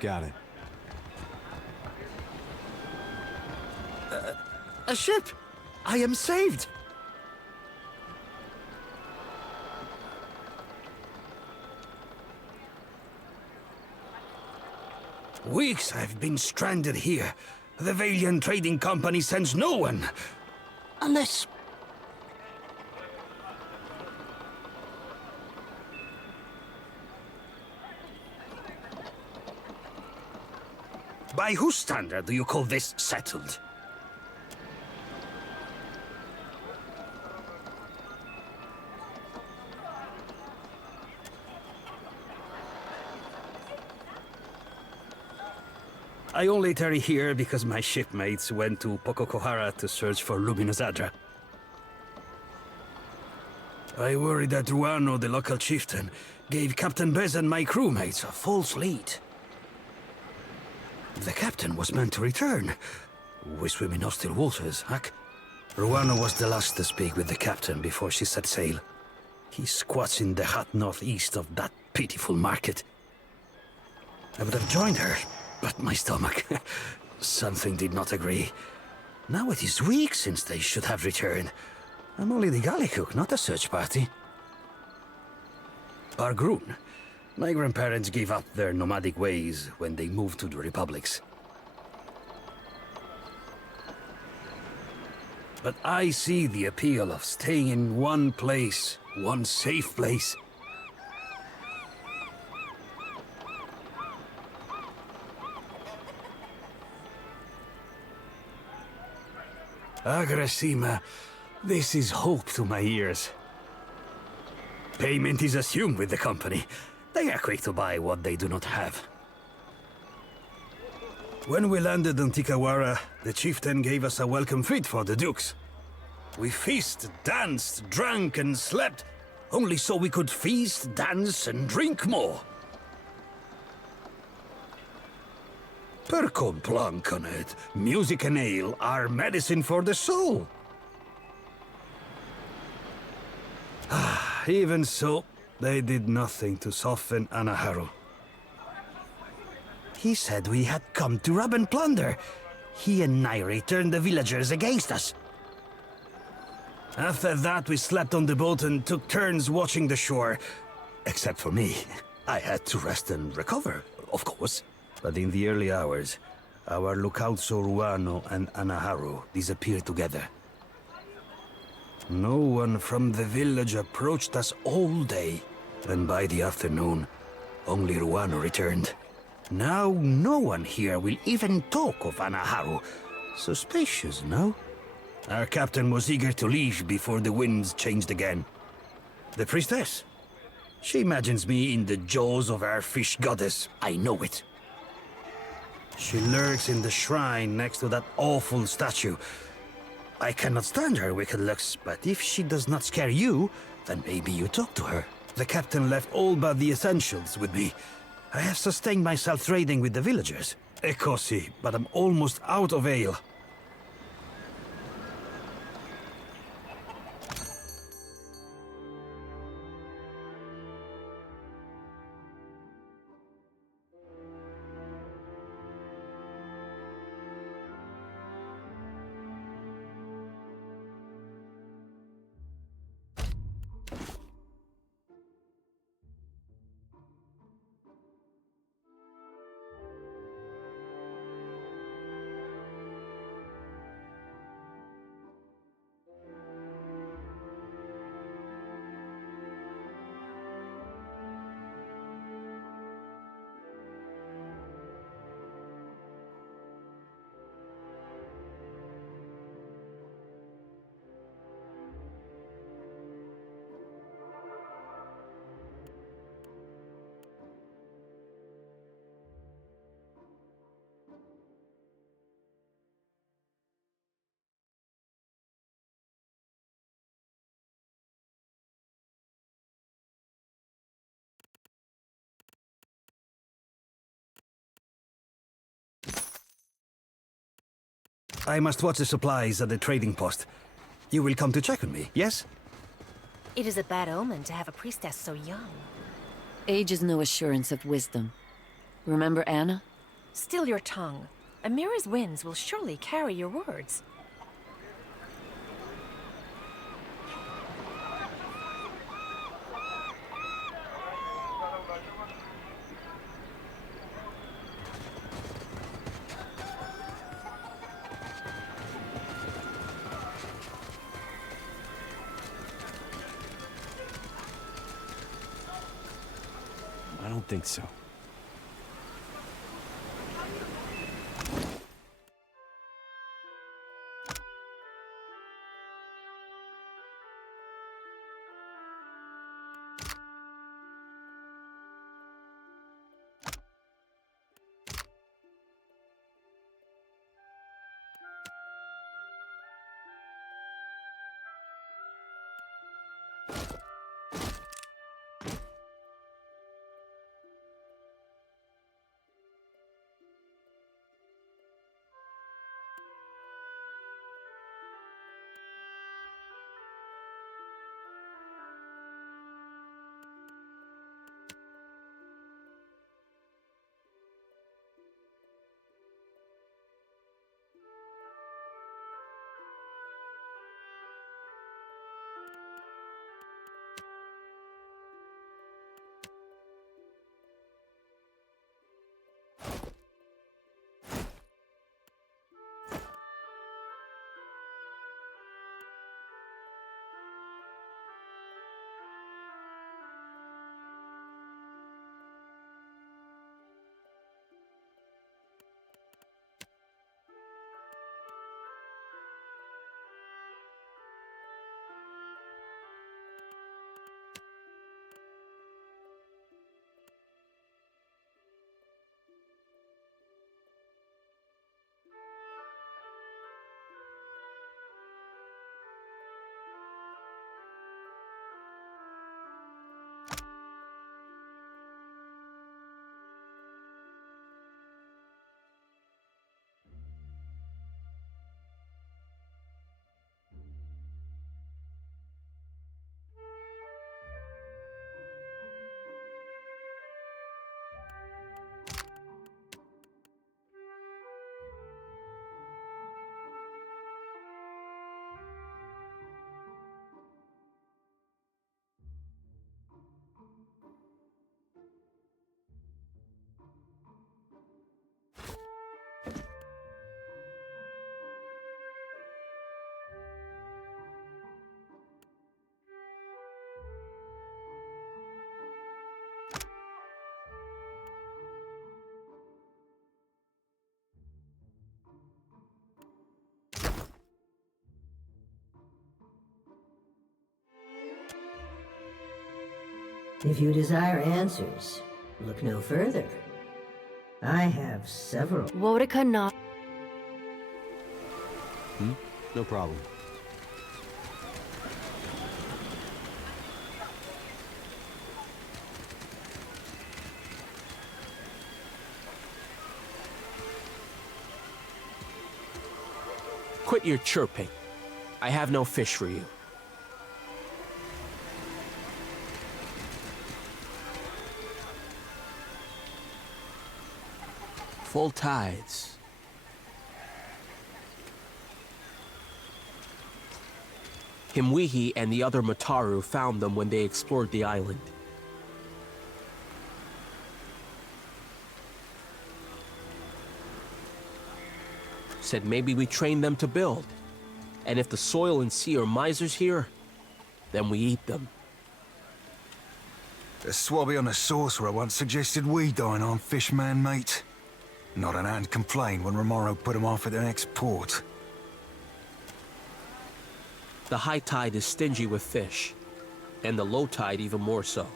Got it. A ship! I am saved! Weeks I've been stranded here. The Valiant Trading Company sends no one. Unless... By whose standard do you call this settled? I only tarry here because my shipmates went to Pococohara to search for Luminous Adra. I worry that Ruano, the local chieftain, gave Captain Bez and my crewmates a false lead. The captain was meant to return. We swim in hostile waters, Huck. Ruano was the last to speak with the captain before she set sail. He squats in the hot northeast of that pitiful market. I would have joined her, but my stomach... something did not agree. Now it is weeks since they should have returned. I'm only the galley cook, not a search party. Bargroon. My grandparents gave up their nomadic ways when they moved to the Republics. But I see the appeal of staying in one place, one safe place. Agrasima, this is hope to my ears. Payment is assumed with the company. They are quick to buy what they do not have. When we landed on Tikawara, the chieftain gave us a welcome feast for the dukes. We feasted, danced, drank, and slept, only so we could feast, dance, and drink more. Percom plunk on it. Music and ale are medicine for the soul. Even so, they did nothing to soften Anaharu. He said we had come to rob and plunder. He and Nairi turned the villagers against us. After that, we slept on the boat and took turns watching the shore. Except for me. I had to rest and recover, of course. But in the early hours, our lookout saw Ruano and Anaharu disappear together. No one from the village approached us all day, and by the afternoon, only Ruano returned. Now no one here will even talk of Anaharu. Suspicious, no? Our captain was eager to leave before the winds changed again. The priestess? She imagines me in the jaws of our fish goddess. I know it. She lurks in the shrine next to that awful statue. I cannot stand her wicked looks, but if she does not scare you, then maybe you talk to her. The captain left all but the essentials with me. I have sustained myself trading with the villagers. Ekosi, but I'm almost out of ale. I must watch the supplies at the trading post. You will come to check on me, yes? It is a bad omen to have a priestess so young. Age is no assurance of wisdom. Remember Anna? Still your tongue. Amira's winds will surely carry your words. I don't think so. If you desire answers, look no further. I have several. Wodika not. No problem. Quit your chirping. I have no fish for you. Full tides. Himwihi and the other Mataru found them when they explored the island. Said maybe we train them to build. And if the soil and sea are misers here, then we eat them. The swabby on the sorcerer once suggested we dine on fish, man, mate. Not an hand complained when Romero put him off at the next port. The high tide is stingy with fish, and the low tide even more so.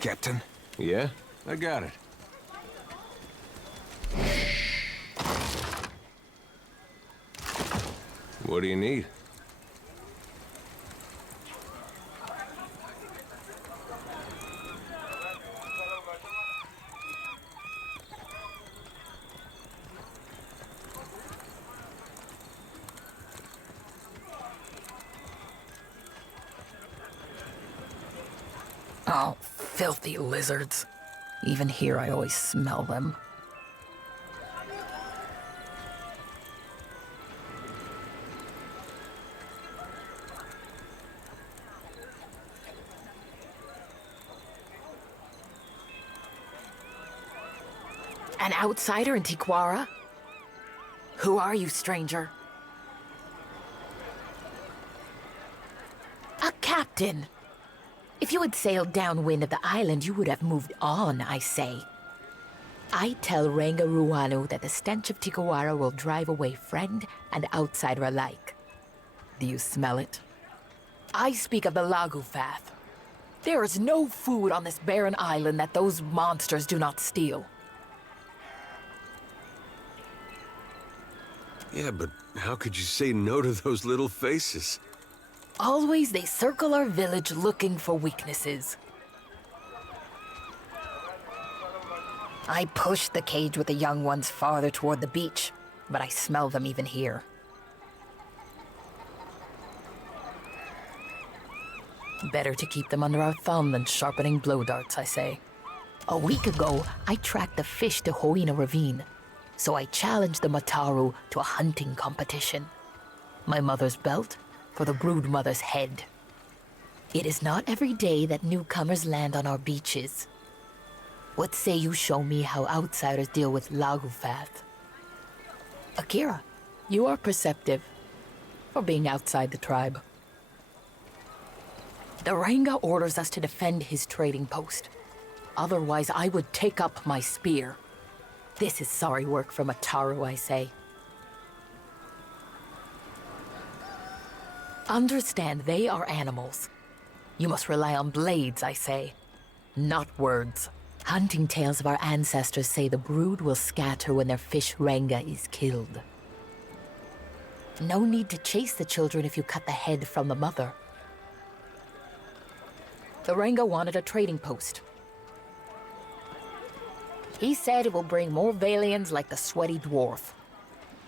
Captain? Yeah? I got it. What do you need? Oh, filthy lizards. Even here, I always smell them. An outsider in Tiquara? Who are you, stranger? A captain! If you had sailed downwind of the island, you would have moved on, I say. I tell Ranga Ruanu that the stench of Tiquara will drive away friend and outsider alike. Do you smell it? I speak of the Lagufath. There is no food on this barren island that those monsters do not steal. Yeah, but how could you say no to those little faces? Always they circle our village looking for weaknesses. I push the cage with the young ones farther toward the beach, but I smell them even here. Better to keep them under our thumb than sharpening blow darts, I say. A week ago, I tracked the fish to Hoina Ravine, so I challenged the Mataru to a hunting competition. My mother's belt for the broodmother's head. It is not every day that newcomers land on our beaches. What say you show me how outsiders deal with Lagufath? Akira, you are perceptive for being outside the tribe. The Ranga orders us to defend his trading post. Otherwise, I would take up my spear. This is sorry work for Mataru, I say. Understand they are animals. You must rely on blades, I say, not words. Hunting tales of our ancestors say the brood will scatter when their fish Ranga is killed. No need to chase the children if you cut the head from the mother. The Ranga wanted a trading post. He said it will bring more Valians like the sweaty dwarf.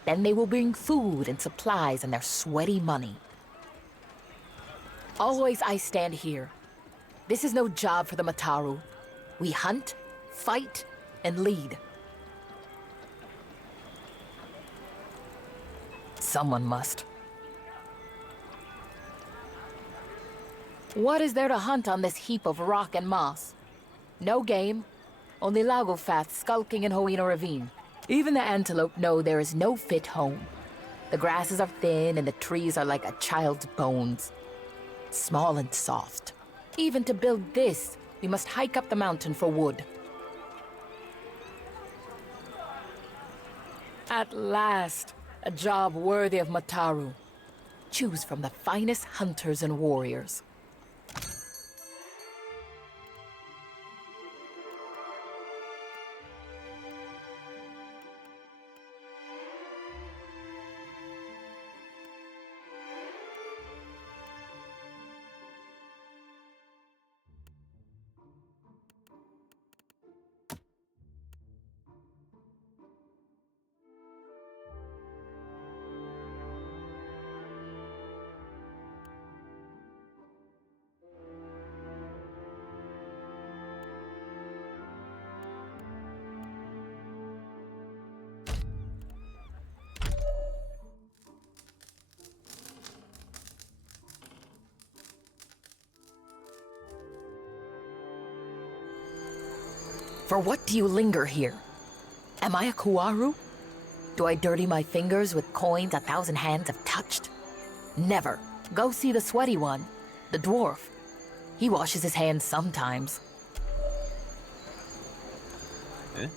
Then they will bring food and supplies and their sweaty money. Always I stand here. This is no job for the Mataru. We hunt, fight, and lead. Someone must. What is there to hunt on this heap of rock and moss? No game, only Lagofath skulking in Hoina Ravine. Even the antelope know there is no fit home. The grasses are thin and the trees are like a child's bones. Small and soft. Even to build this, we must hike up the mountain for wood. At last, a job worthy of Mataru. Choose from the finest hunters and warriors. For what do you linger here? Am I a Kuaru? Do I dirty my fingers with coins 1,000 hands have touched? Never. Go see the sweaty one, the dwarf. He washes his hands sometimes. Eh?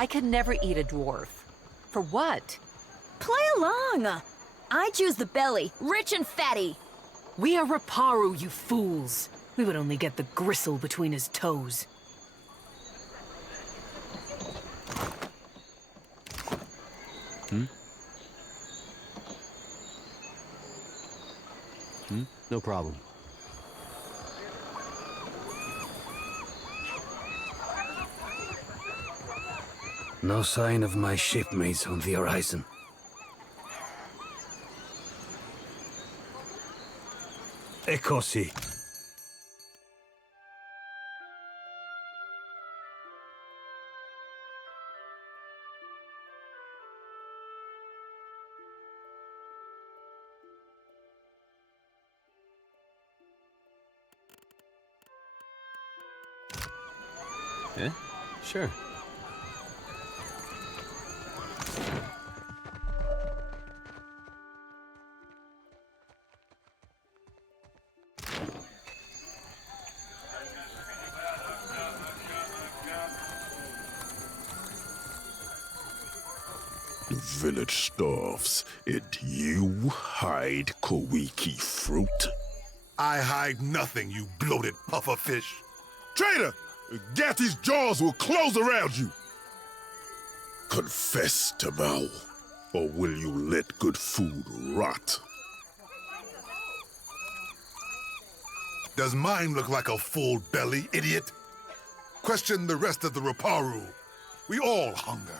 I could never eat a dwarf. For what? Play along! I choose the belly, rich and fatty. We are Raparu, you fools. We would only get the gristle between his toes. No problem. No sign of my shipmates on the horizon. Ekosi. Yeah, sure. The village starves, and you hide Kowiki fruit? I hide nothing, you bloated pufferfish. Traitor! Gatty's jaws will close around you! Confess, Tamao, or will you let good food rot? Does mine look like a full belly, idiot? Question the rest of the Raparu. We all hunger.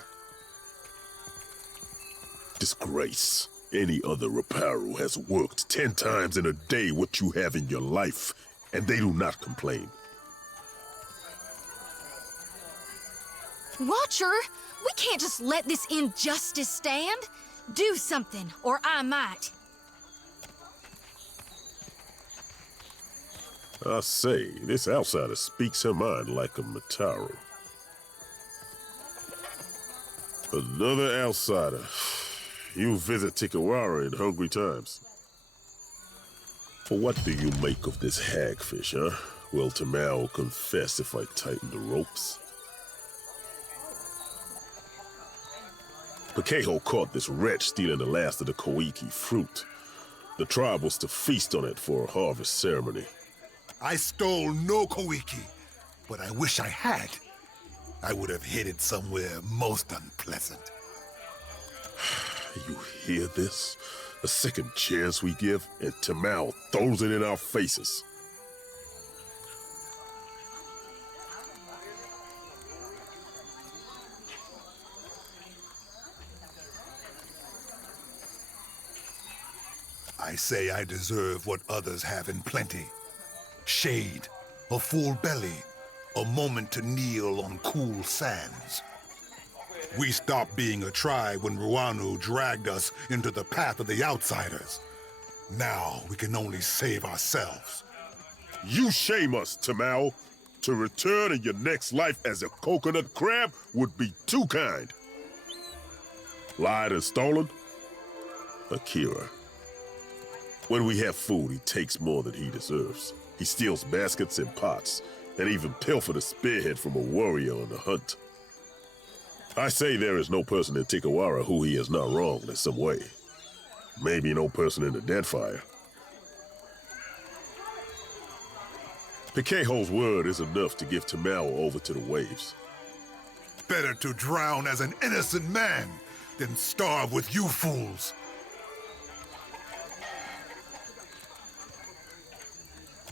Disgrace. Any other Raparu has worked 10 times in a day what you have in your life, and they do not complain. Watcher, we can't just let this injustice stand. Do something, or I might. I say, this outsider speaks her mind like a Mataru. Another outsider. You visit Tikawara in hungry times. For what do you make of this hagfish, huh? Will Tamao confess if I tighten the ropes? Pakeho caught this wretch stealing the last of the Koiki fruit. The tribe was to feast on it for a harvest ceremony. I stole no Kowiki, but I wish I had. I would have hid it somewhere most unpleasant. You hear this? A second chance we give, and Tamao throws it in our faces. I say I deserve what others have in plenty. Shade, a full belly, a moment to kneel on cool sands. We stopped being a tribe when Ruanu dragged us into the path of the outsiders. Now we can only save ourselves. You shame us, Tamao. To return in your next life as a coconut crab would be too kind. Lied and stolen? Akira. When we have food, he takes more than he deserves. He steals baskets and pots, and even pilfered a spearhead from a warrior on the hunt. I say there is no person in Tikawara who he has not wronged in some way. Maybe no person in the Deadfire. Pikeho's word is enough to give Tamao over to the waves. Better to drown as an innocent man than starve with you fools.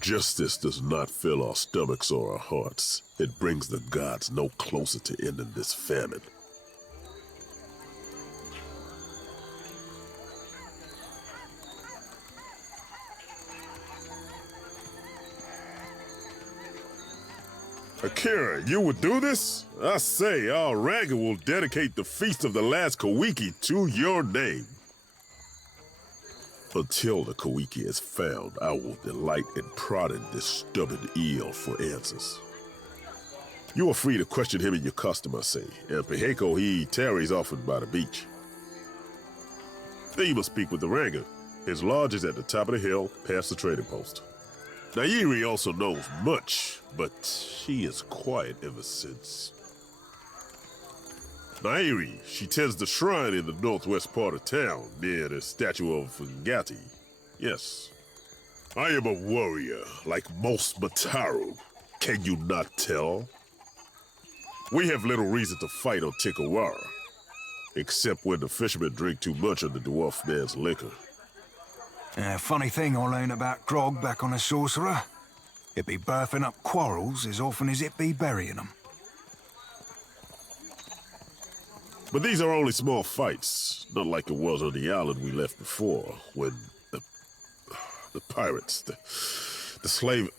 Justice does not fill our stomachs or our hearts. It brings the gods no closer to ending this famine. Akira, you would do this? I say, our Ranga will dedicate the Feast of the Last Kawiki to your name. Until the Kawiki is found, I will delight in prodding this stubborn eel for answers. You are free to question him in your custom, I say, and Piheko, he tarries often by the beach. Then you must speak with the Ranga. His lodge is at the top of the hill, past the trading post. Nairi also knows much, but she is quiet ever since. Nairi, she tends the shrine in the northwest part of town, near the statue of Ngati. Yes. I am a warrior, like most Mataru. Can you not tell? We have little reason to fight on Tikawara, except when the fishermen drink too much of the dwarf man's liquor. Funny thing I learned about grog back on a sorcerer. It be birthing up quarrels as often as it be burying them. But these are only small fights, not like it was on the island we left before, when the pirates, the slave...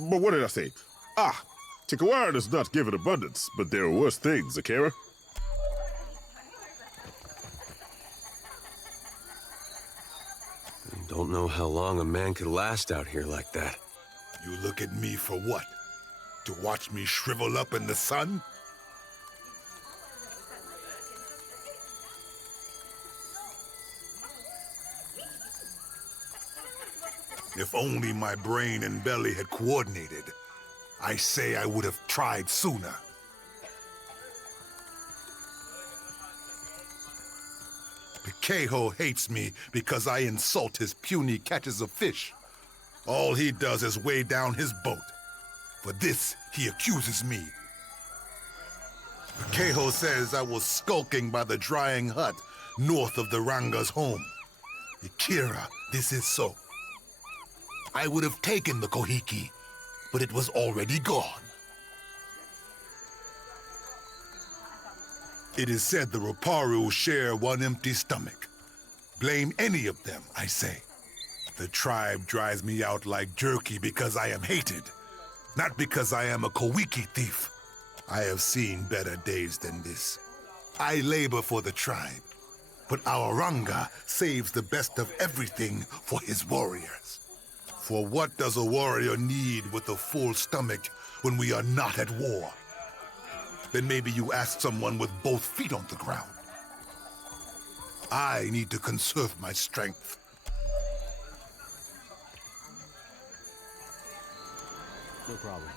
But what did I say? Ah, Tikawara does not give in abundance, but there are worse things, Akira. Don't know how long a man could last out here like that. You look at me for what? To watch me shrivel up in the sun? If only my brain and belly had coordinated, I say I would have tried sooner. Pikeho hates me because I insult his puny catches of fish. All he does is weigh down his boat. For this, he accuses me. Pikeho says I was skulking by the drying hut north of the Ranga's home. Akira, this is so. I would have taken the Kohiki, but it was already gone. It is said the Roparu share one empty stomach. Blame any of them, I say. The tribe drives me out like jerky because I am hated, not because I am a Kawiki thief. I have seen better days than this. I labor for the tribe, but our Ranga saves the best of everything for his warriors. For what does a warrior need with a full stomach when we are not at war? Then maybe you ask someone with both feet on the ground. I need to conserve my strength. No problem.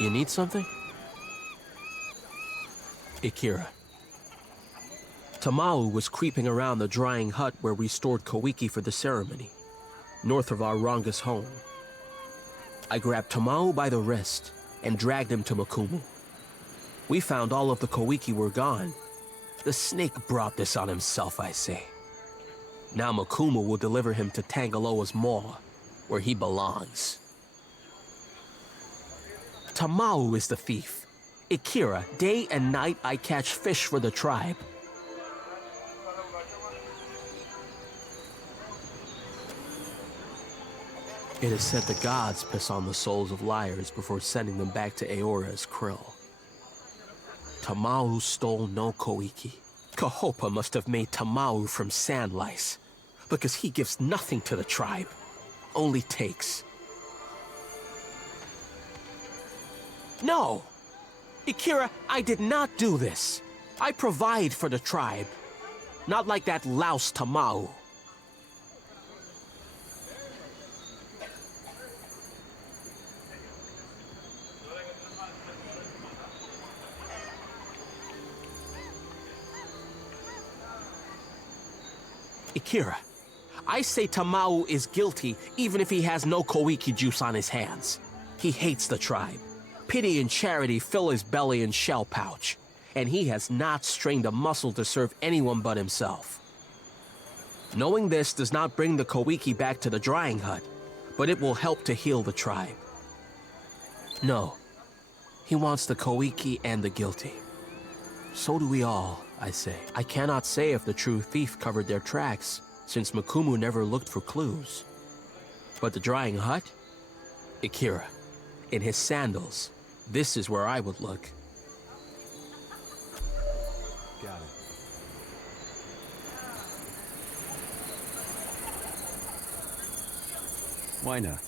You need something? Ikira. Tamau was creeping around the drying hut where we stored Koiki for the ceremony, north of our Ranga's home. I grabbed Tamau by the wrist and dragged him to Makumu. We found all of the Koiki were gone. The snake brought this on himself, I say. Now Makumu will deliver him to Tangaloa's maw, where he belongs. Tamau is the thief. Ikira, day and night I catch fish for the tribe. It is said the gods piss on the souls of liars before sending them back to Aora as krill. Tamau stole no Koiki. Kahopa must have made Tamau from sand lice, because he gives nothing to the tribe, only takes. No! Ikira, I did not do this. I provide for the tribe. Not like that louse Tamau. Ikira, I say Tamau is guilty even if he has no Koiki juice on his hands. He hates the tribe. Pity and charity fill his belly and shell pouch, and he has not strained a muscle to serve anyone but himself. Knowing this does not bring the Koiki back to the drying hut, but it will help to heal the tribe. No, he wants the Koiki and the guilty. So do we all, I say. I cannot say if the true thief covered their tracks, since Makumu never looked for clues. But the drying hut? Ikira, in his sandals, this is where I would look. Got it. Why not?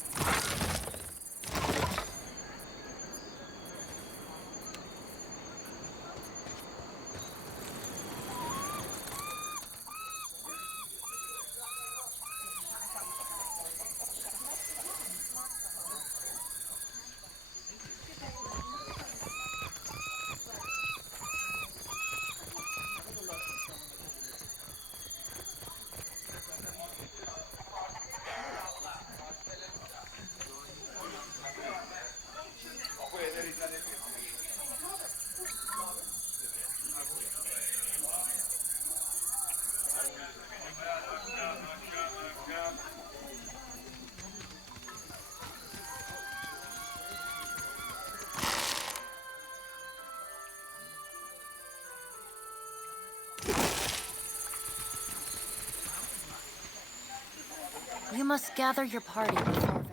You must gather your party before venturing.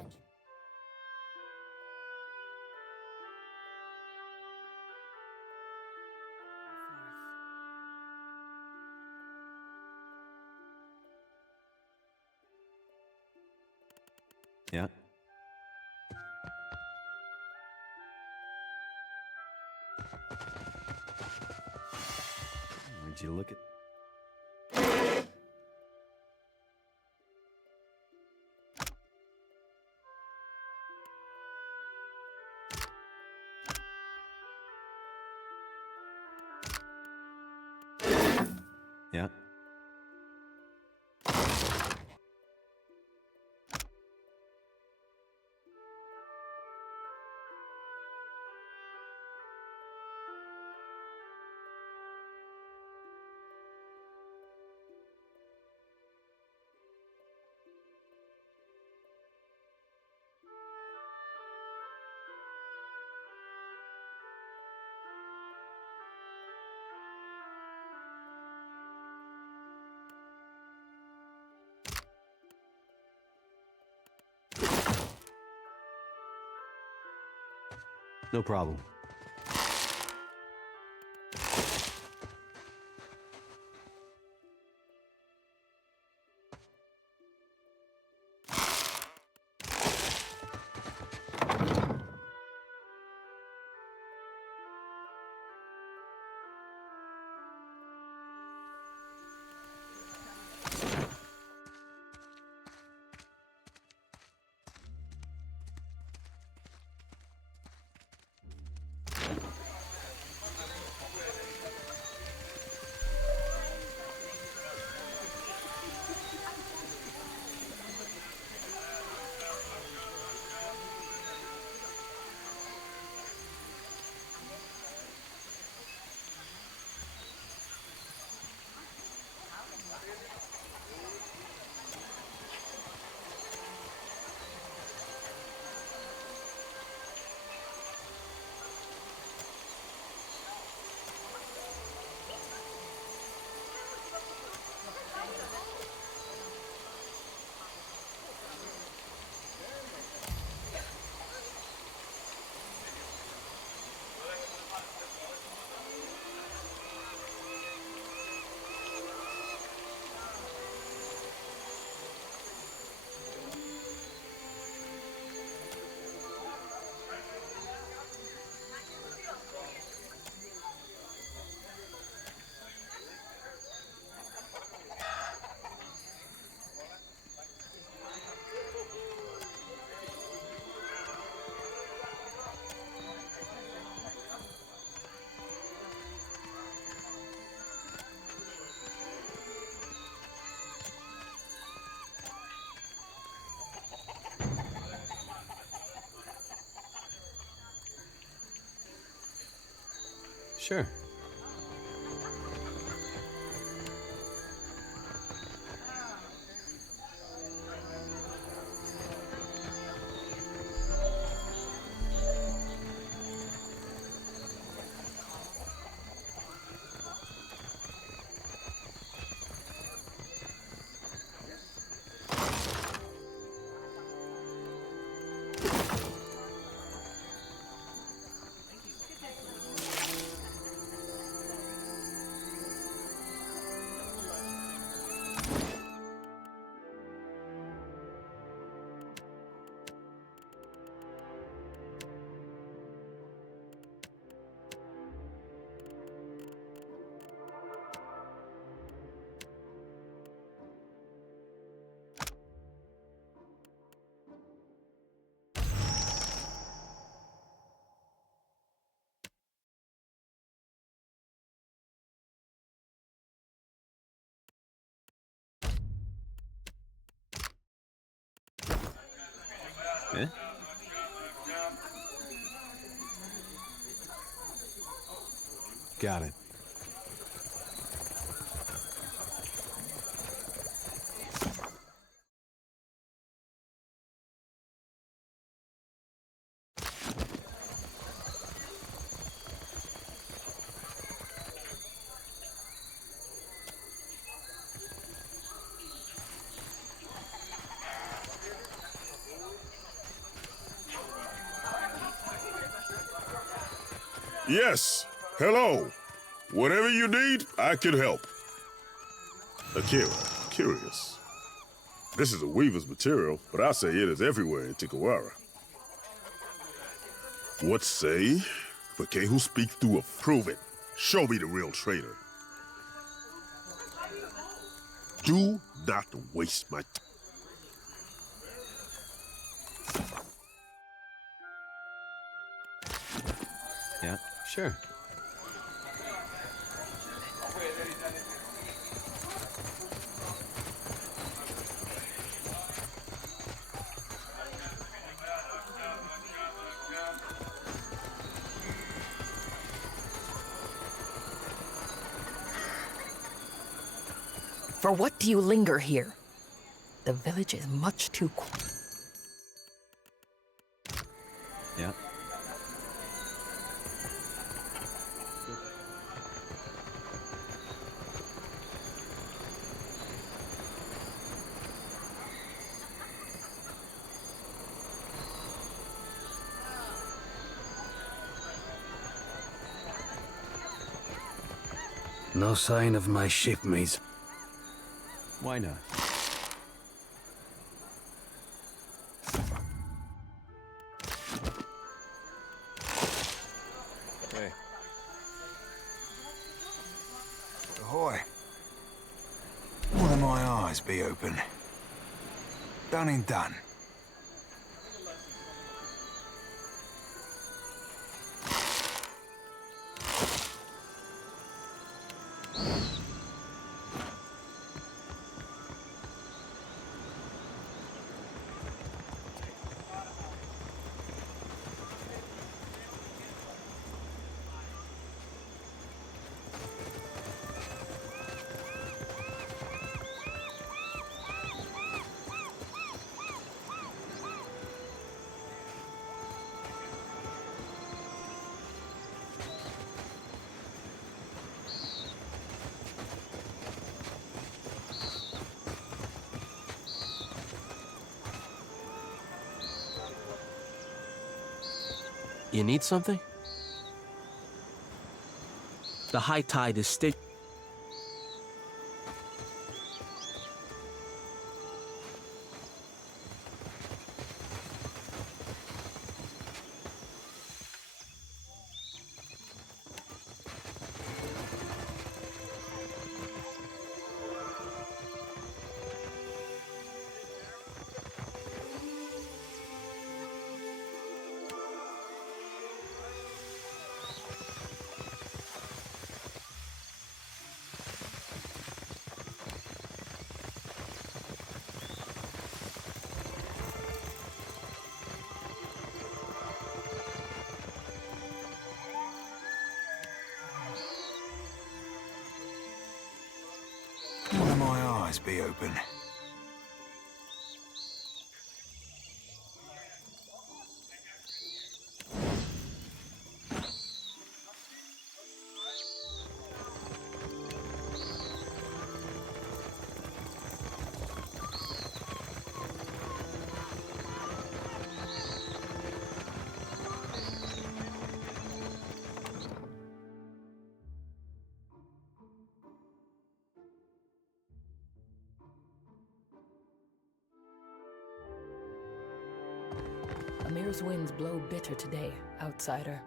Yeah. Would you look at... Yeah. No problem. Sure. Yeah? Got it. Yes. Hello. Whatever you need, I can help. Akira, curious. This is a weaver's material, but I say it is everywhere in Tikawara. What say? But who speak through a prove it. Show me the real traitor. Do not waste my time. Yeah, sure. For what do you linger here? The village is much too quiet. Yeah. No sign of my shipmates. Why not? Hey. Ahoy. One of my eyes be open. Done and done. You need something? The high tide is still... be open. Amir's winds blow bitter today, outsider.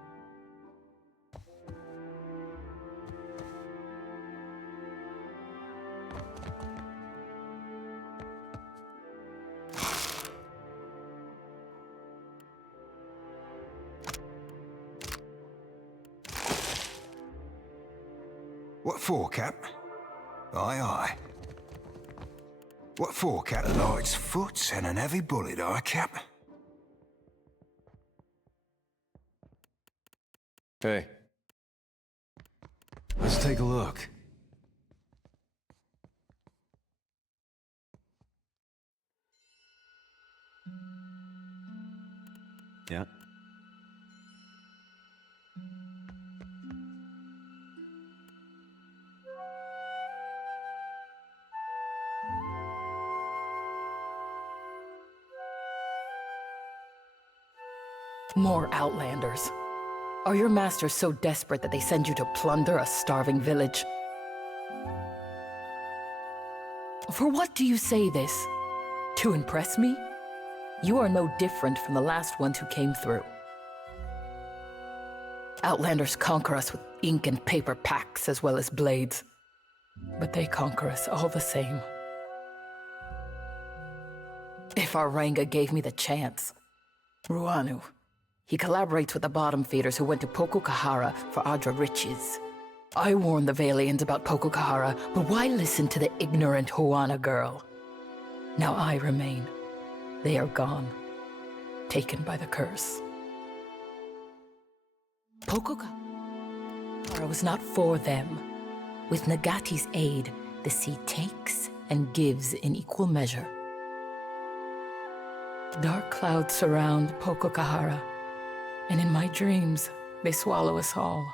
What for, Cap? Aye, aye. What for, Cap? A light's foot and an heavy bullet, aye, Cap? Hey. Let's take a look. Yeah. More Outlanders. Are your masters so desperate that they send you to plunder a starving village? For what do you say this? To impress me? You are no different from the last ones who came through. Outlanders conquer us with ink and paper packs as well as blades. But they conquer us all the same. If Aranga gave me the chance. Ruanu. He collaborates with the bottom feeders who went to Pokokahara for Adra riches. I warned the Valians about Pokokahara, but why listen to the ignorant Huana girl? Now I remain. They are gone. Taken by the curse. Pokokahara was not for them. With Nagati's aid, the sea takes and gives in equal measure. Dark clouds surround Pokokahara, and in my dreams, they swallow us all.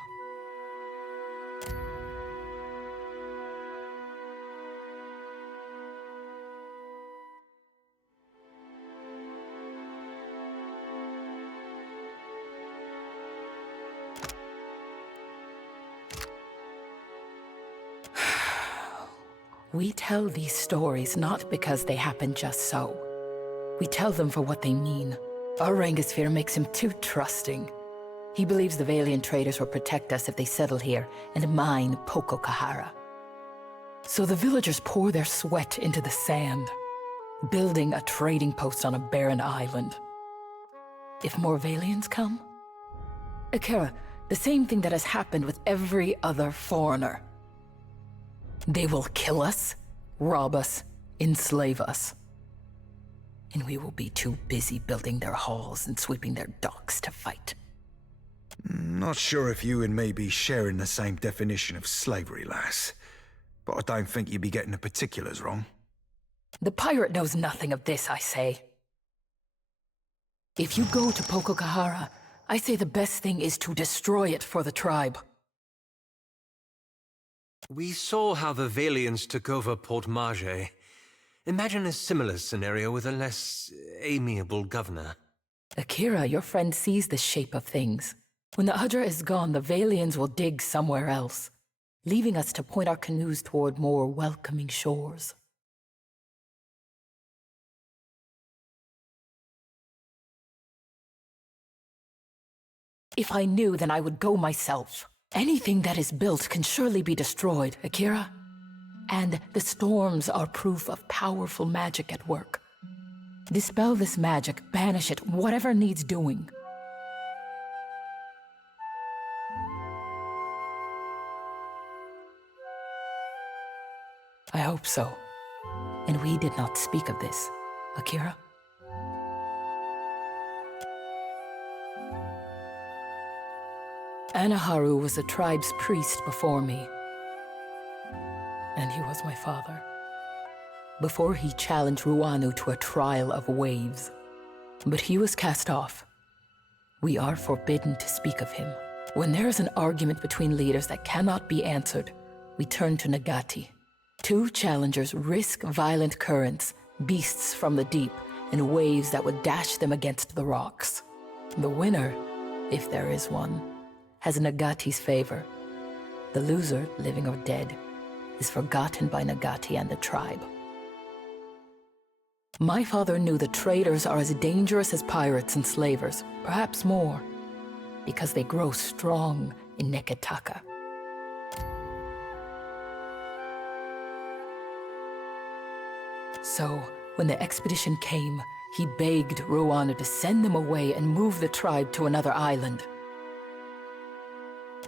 We tell these stories not because they happen just so. We tell them for what they mean. Our Rangasphere makes him too trusting. He believes the Valiant traders will protect us if they settle here and mine Pokokahara. So the villagers pour their sweat into the sand, building a trading post on a barren island. If more Valiants come? Akira, the same thing that has happened with every other foreigner. They will kill us, rob us, enslave us. And we will be too busy building their halls and sweeping their docks to fight. Not sure if you and me be sharing the same definition of slavery, lass. But I don't think you'd be getting the particulars wrong. The pirate knows nothing of this, I say. If you go to Pokokahara, I say the best thing is to destroy it for the tribe. We saw how the Valians took over Port Marge. Imagine a similar scenario with a less amiable governor. Akira, your friend sees the shape of things. When the Hydra is gone, the Valians will dig somewhere else, leaving us to point our canoes toward more welcoming shores. If I knew, then I would go myself. Anything that is built can surely be destroyed, Akira. And the storms are proof of powerful magic at work. Dispel this magic, banish it, whatever needs doing. I hope so. And we did not speak of this, Akira. Anaharu was the tribe's priest before me. And he was my father. before he challenged Ruanu to a trial of waves. But he was cast off. We are forbidden to speak of him. When there is an argument between leaders that cannot be answered, we turn to Nagati. Two challengers risk violent currents, beasts from the deep, and waves that would dash them against the rocks. The winner, if there is one, has Nagati's favor. The loser, living or dead, is forgotten by Nagati and the tribe. My father knew the traders are as dangerous as pirates and slavers, perhaps more, because they grow strong in Neketaka. So, when the expedition came, he begged Ruanu to send them away and move the tribe to another island.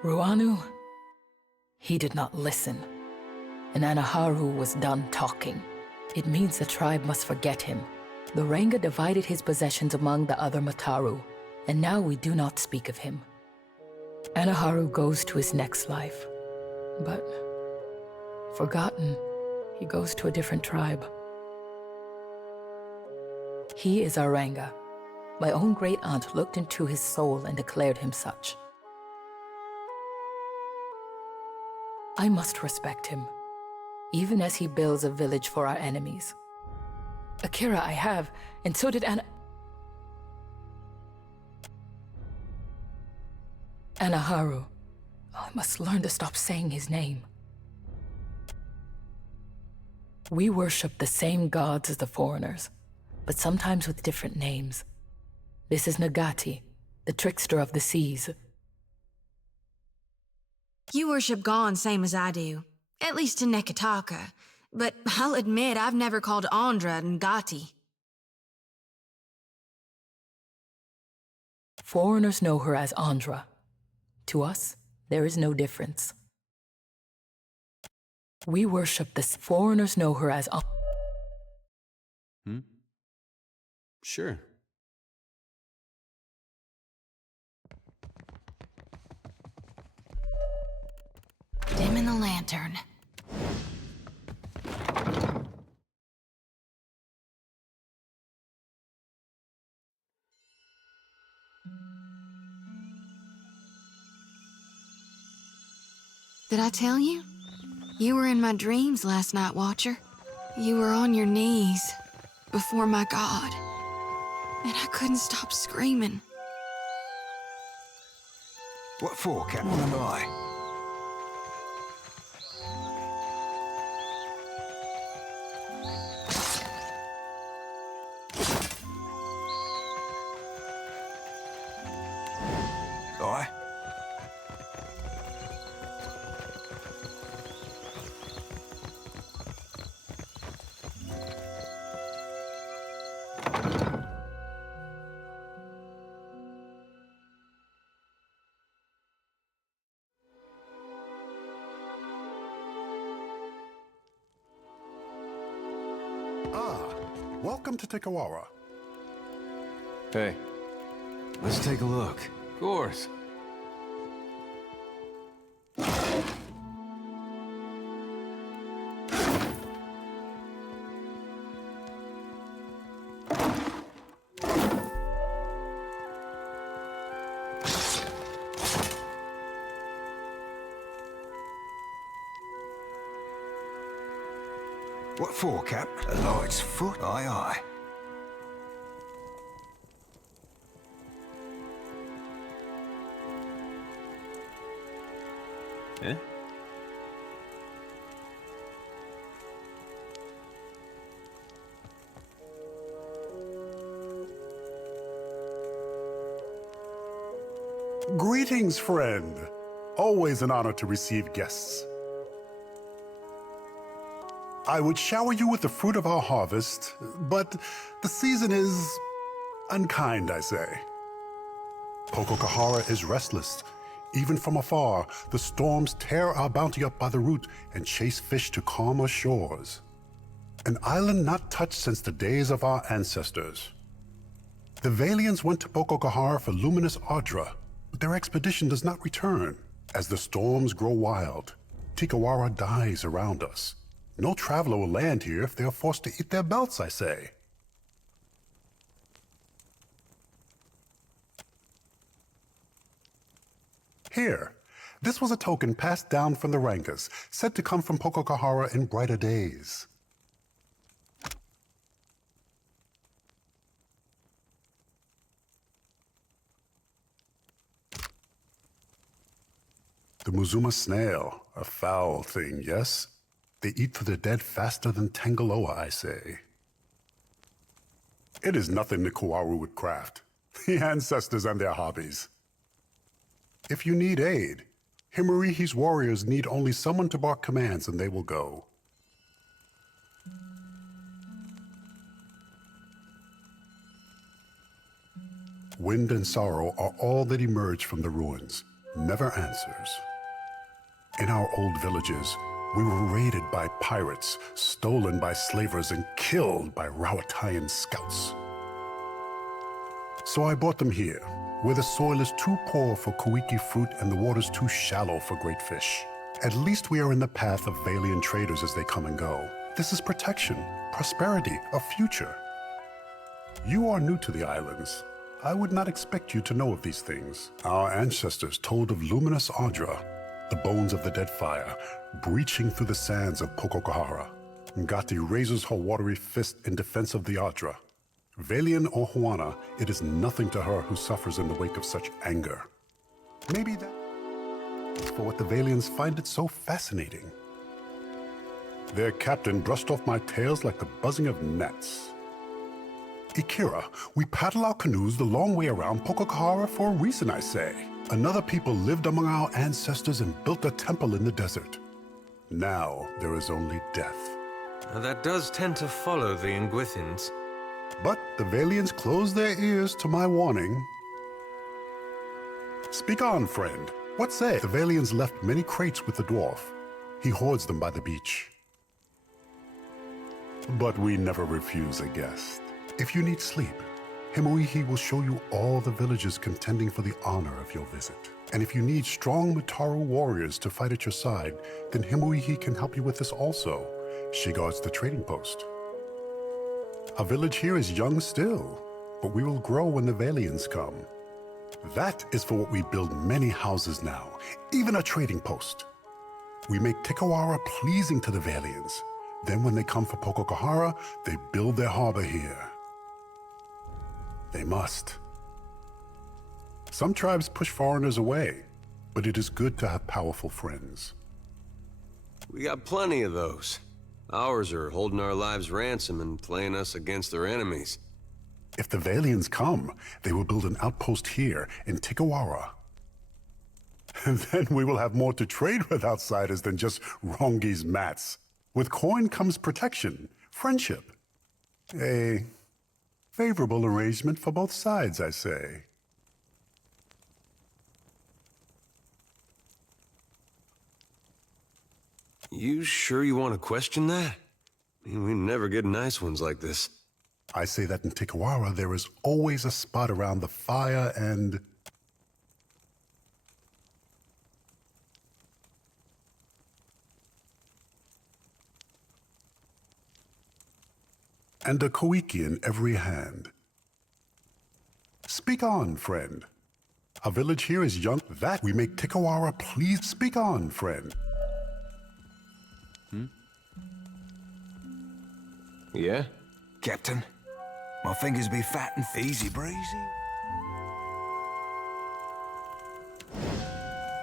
Ruanu, he did not listen, and Anaharu was done talking. It means the tribe must forget him. The Ranga divided his possessions among the other Mataru, and now we do not speak of him. Anaharu goes to his next life, but forgotten, he goes to a different tribe. He is our Ranga. My own great-aunt looked into his soul and declared him such. I must respect him, even as he builds a village for our enemies. Akira I have, and so did Anaharu. I must learn to stop saying his name. We worship the same gods as the foreigners, but sometimes with different names. This is Nagati, the trickster of the seas. You worship Gon same as I do, at least in Neketaka. But I'll admit I've never called Andra Ngati. Foreigners know her as Andra. To us, there is no difference. We worship the foreigners know her as Sure. Dim in the lantern. Did I tell you? You were in my dreams last night, Watcher. You were on your knees before my God, and I couldn't stop screaming. What for, Captain? What am I? I? Welcome to Tikawara. Hey, let's take a look. Of course. What for, Cap? A light's foot? Aye, aye. Eh? Greetings, friend. Always an honor to receive guests. I would shower you with the fruit of our harvest, but the season is unkind, I say. Kokokahara is restless. Even from afar, the storms tear our bounty up by the root and chase fish to calmer shores. An island not touched since the days of our ancestors. The Valians went to Kokokahara for luminous Ardra, but their expedition does not return. As the storms grow wild, Tikawara dies around us. No traveler will land here if they are forced to eat their belts, I say. Here. This was a token passed down from the Rankers, said to come from Pococahara in brighter days. The Muzuma snail, a foul thing, yes? They eat for the dead faster than Tangaloa, I say. It is nothing the Kawaru would craft. The ancestors and their hobbies. If you need aid, Himurihi's warriors need only someone to bark commands and they will go. Wind and sorrow are all that emerge from the ruins, never answers. In our old villages, we were raided by pirates, stolen by slavers, and killed by Rawatayan scouts. So I brought them here, where the soil is too poor for Koiki fruit and the waters too shallow for great fish. At least we are in the path of Valian traders as they come and go. This is protection, prosperity, a future. You are new to the islands. I would not expect you to know of these things. Our ancestors told of luminous Audra, the bones of the Deadfire, breaching through the sands of Pococahara. Ngati raises her watery fist in defense of the Audra. Valian or Huana, it is nothing to her who suffers in the wake of such anger. Maybe that's for what the Valians find it so fascinating. Their captain brushed off my tails like the buzzing of gnats. Ikira, we paddle our canoes the long way around Pococahara for a reason, I say. Another people lived among our ancestors and built a temple in the desert. Now there is only death. Now, that does tend to follow the Ingwithins. But the Valians closed their ears to my warning. Speak on, friend. What say? The Valians left many crates with the dwarf. He hoards them by the beach. But we never refuse a guest. If you need sleep, Himuihi will show you all the villages contending for the honor of your visit. And if you need strong Mutaru warriors to fight at your side, then Himuihi can help you with this also. She guards the trading post. Our village here is young still, but we will grow when the Valians come. That is for what we build many houses now, even a trading post. We make Tikawara pleasing to the Valians. Then when they come for Pococahara, they build their harbor here. They must. Some tribes push foreigners away, but it is good to have powerful friends. We got plenty of those. Ours are holding our lives ransom and playing us against their enemies. If the Valians come, they will build an outpost here in Tikawara. And then we will have more to trade with outsiders than just Rongi's mats. With coin comes protection, friendship. A favorable arrangement for both sides, I say. You sure you want to question that? I mean, we never get nice ones like this. I say that in Tikawara there is always a spot around the fire and... and a Koiki in every hand. Speak on, friend. Our village here is young. That we make Tikawara please speak on, friend. Yeah? Captain, my fingers be fat and easy breezy.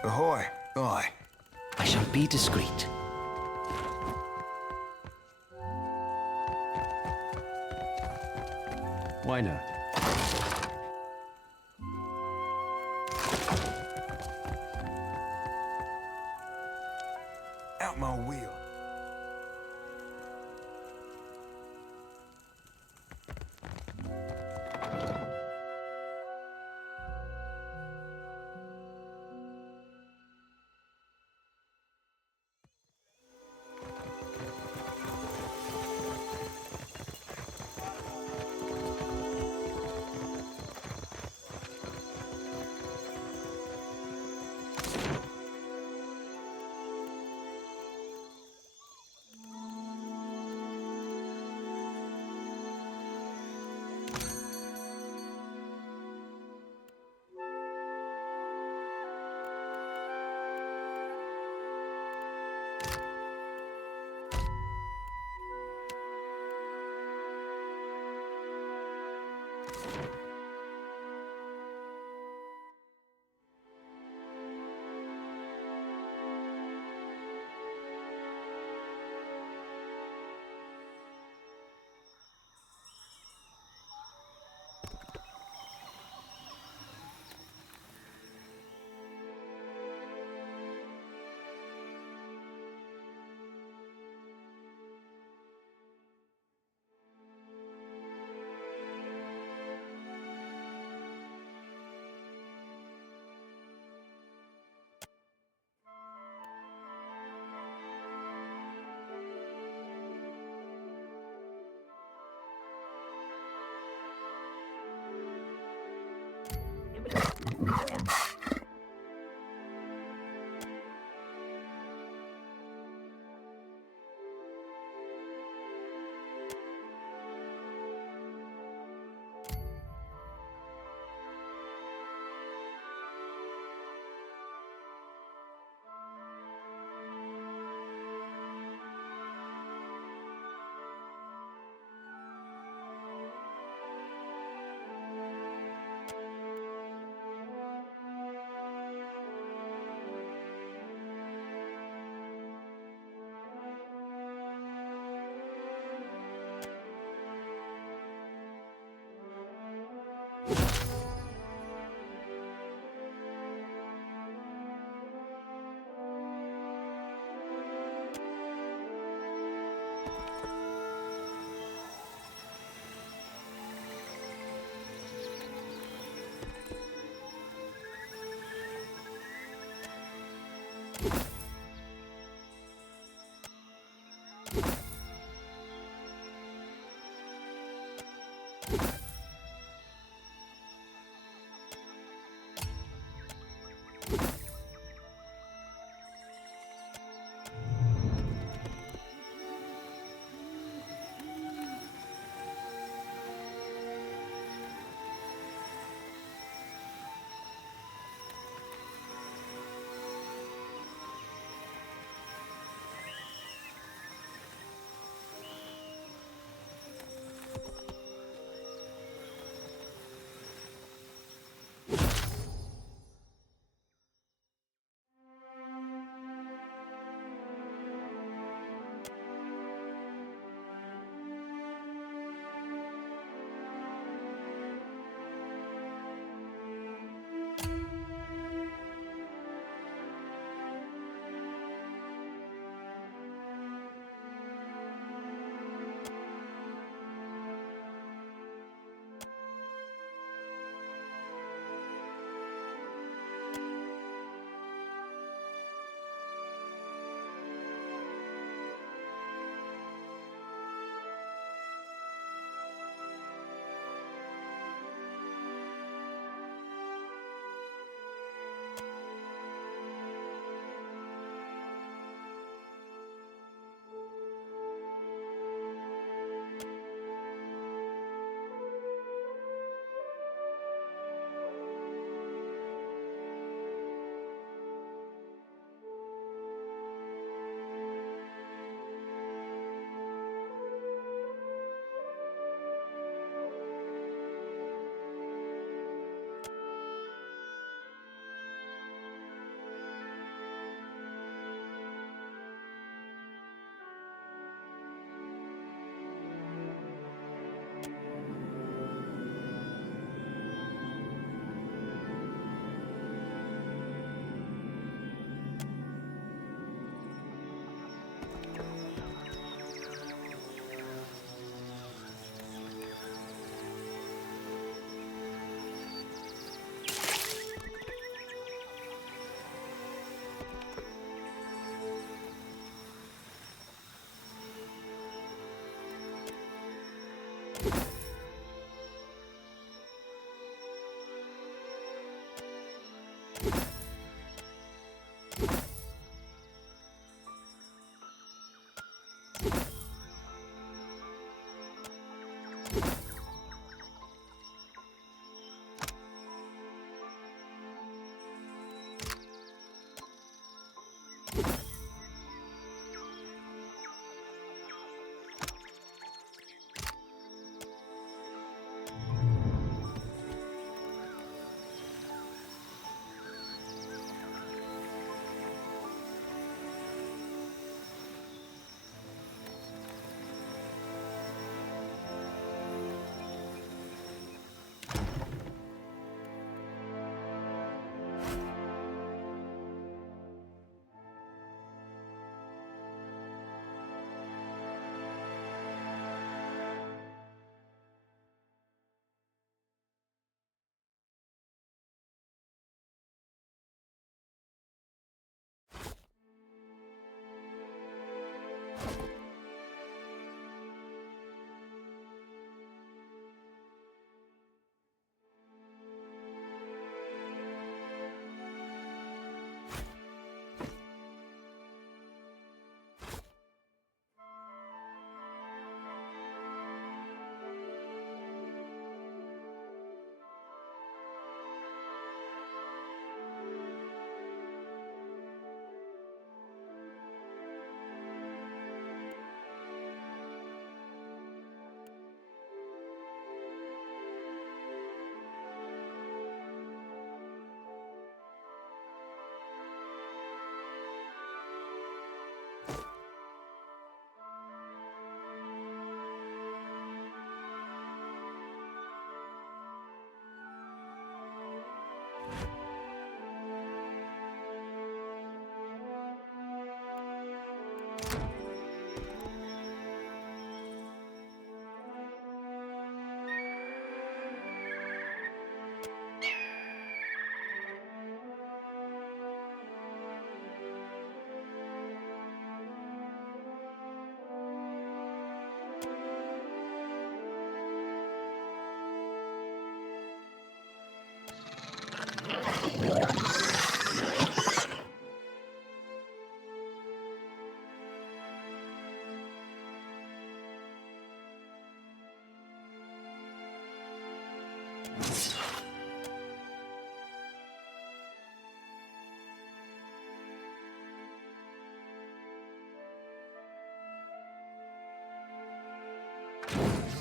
Ahoy, aye. I shall be discreet. Why not? Out my wheel.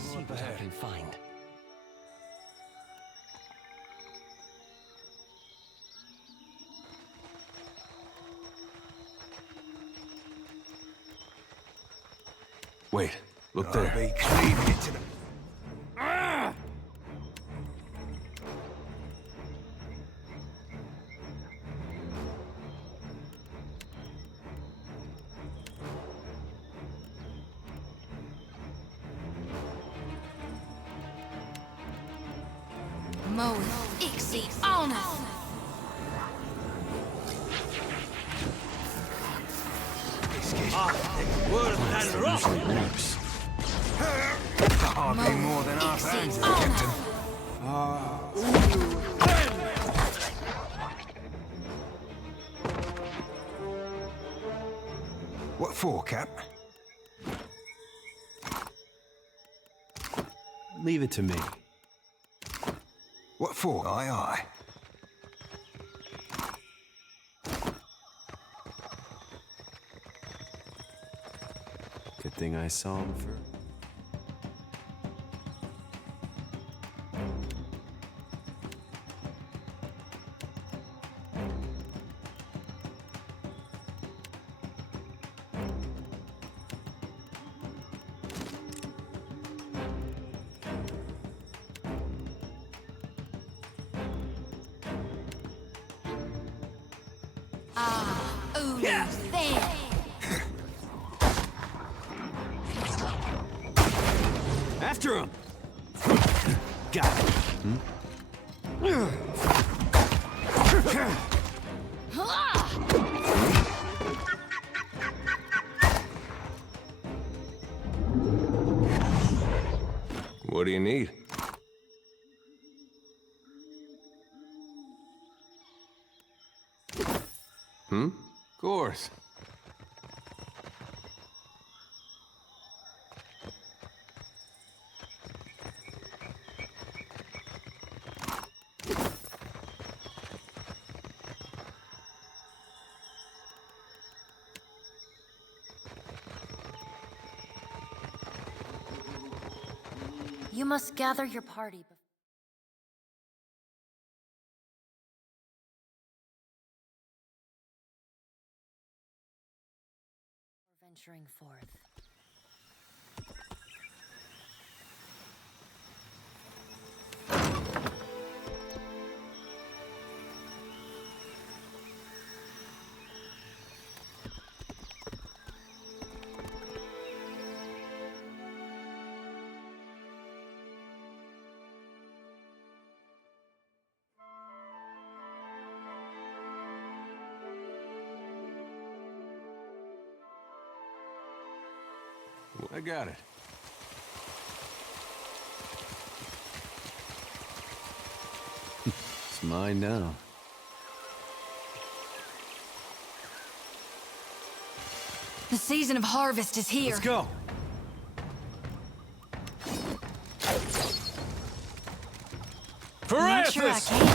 See what I can find. Wait, look there. I'll be cleaving it to the... Moe, Ixie, on us! Hardly more than half hands, Captain. What for, Cap? Leave it to me. What for? Aye, aye. Good thing I saw him first. Ooh, there! After him! Got it. What do you need? Of course. You must gather your party before venturing forth. I got it. It's mine now. The season of harvest is here. Let's go. For I'm not sure I can.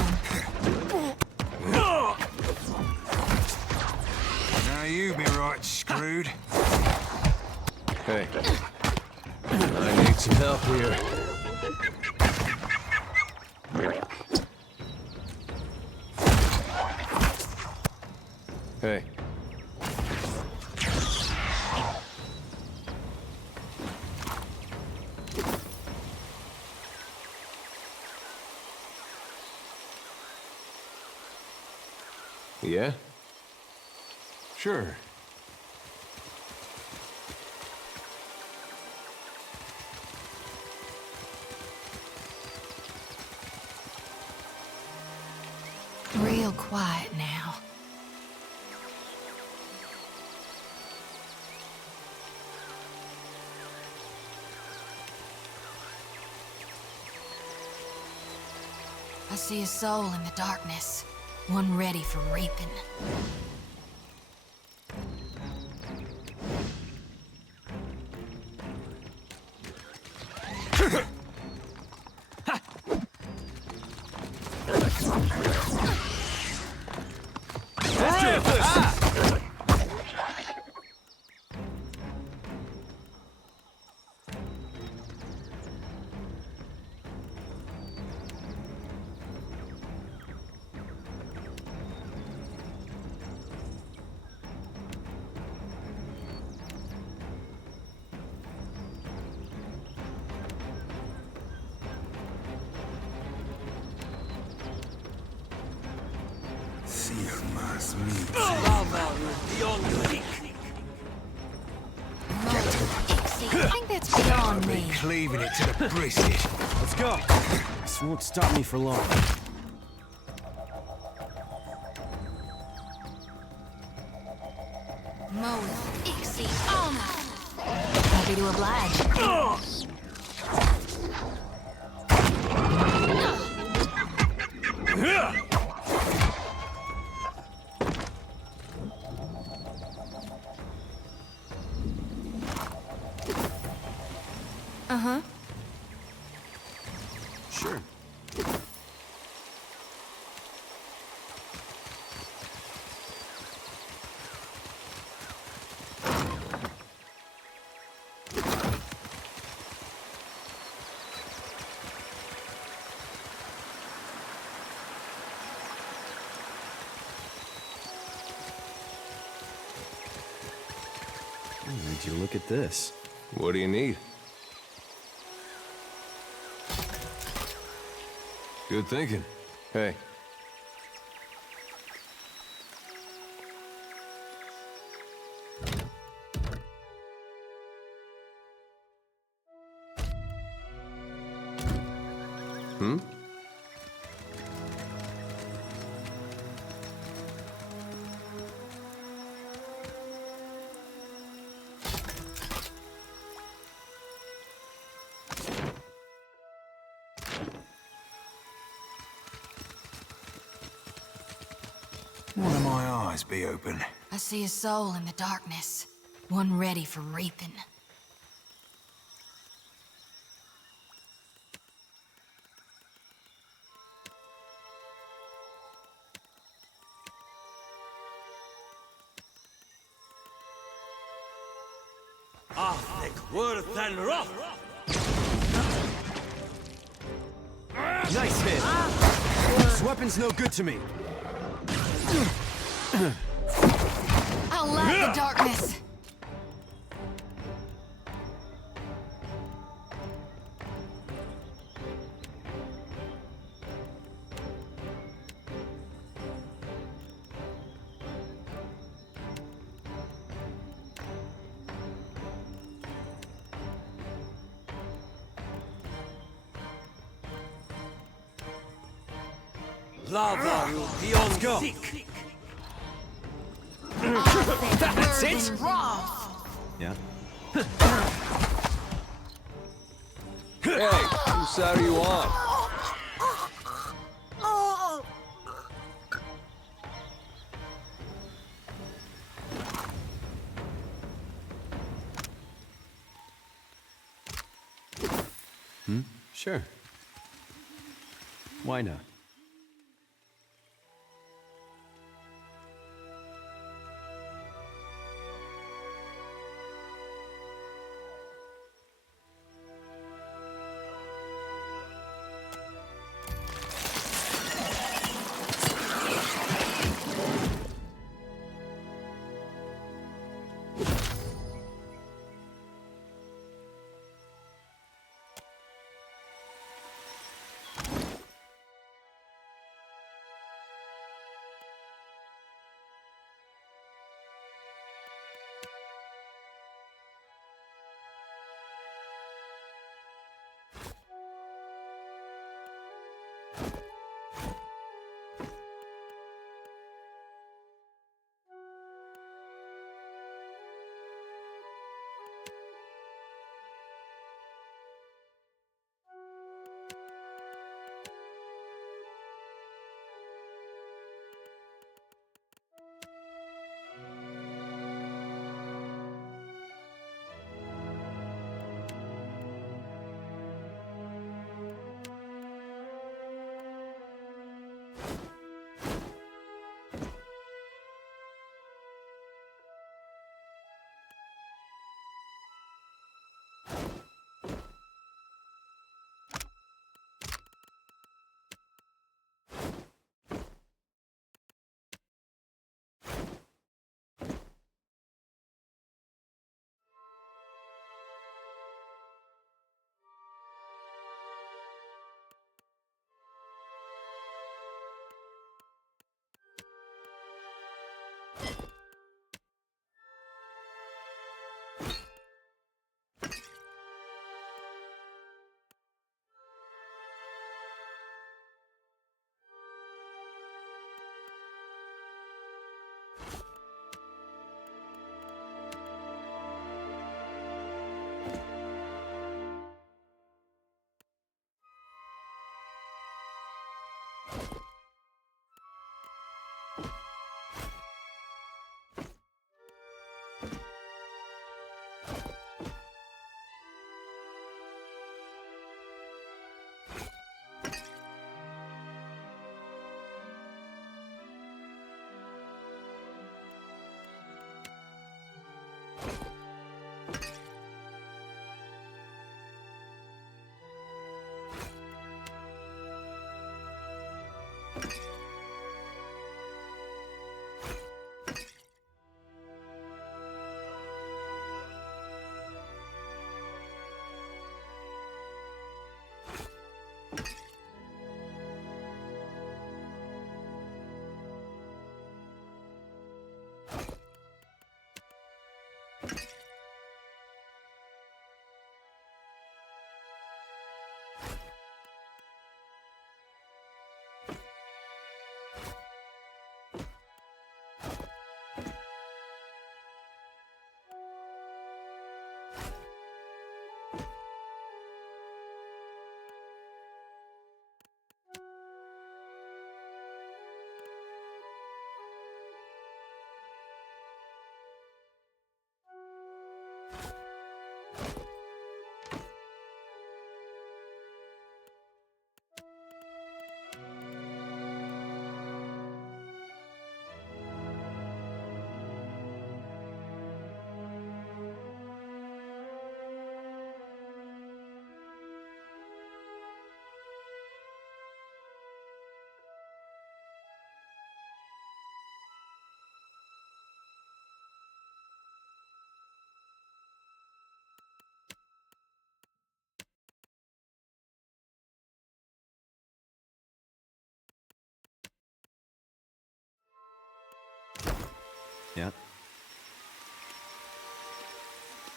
Now you be right screwed. Hey. I need some help here. Hey. Yeah? Sure. Real quiet now. I see a soul in the darkness, one ready for reaping. I think that's beyond me. Cleaving it to the brisket. Let's go. This won't stop me for long. Mo, Ixie, happy to oblige. Uh-huh. Sure. Would you look at this? What do you need? Good thinking. Hey. Hmm? One of my eyes be open. I see a soul in the darkness, one ready for reaping. Nice hit. This weapon's no good to me. I love the darkness. Let's go. That's it? Yeah. Hey, whose side are you on? Sure. Why not? Yeah.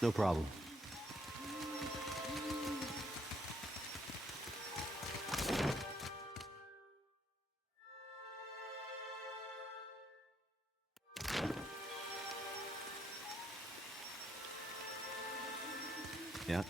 No problem. Yeah.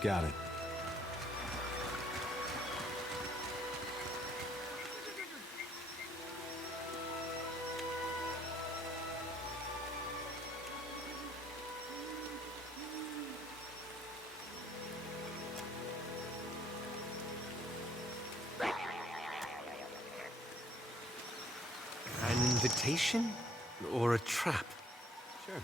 Got it. An invitation? Or a trap? Sure.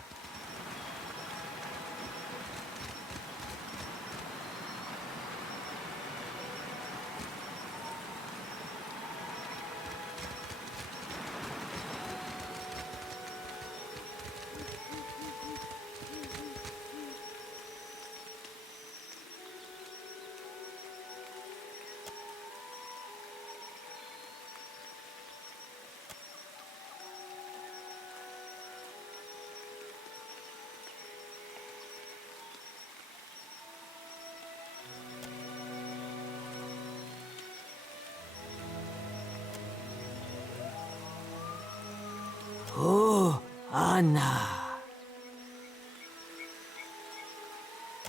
Oh, Anna.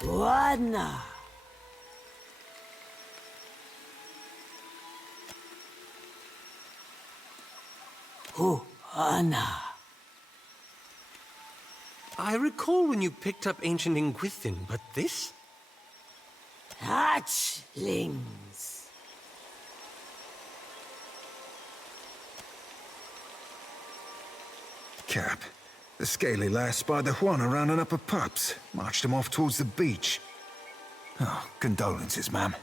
Anna. Oh, Anna. I recall when you picked up ancient Ingwithin, but this? Hatchlings. Cap, the scaly lass spied the Juana rounding up her pups, marched them off towards the beach. Oh, condolences, ma'am.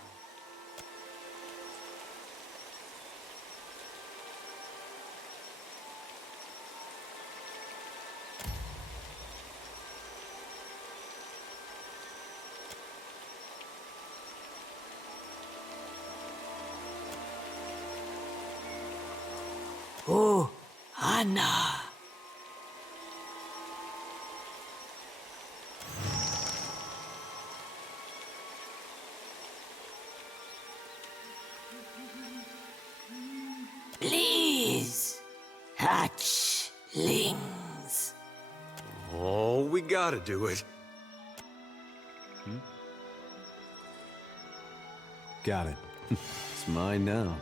Oh, Anna. Please. Hatchlings. Oh, we gotta do it. Got it. It's mine now.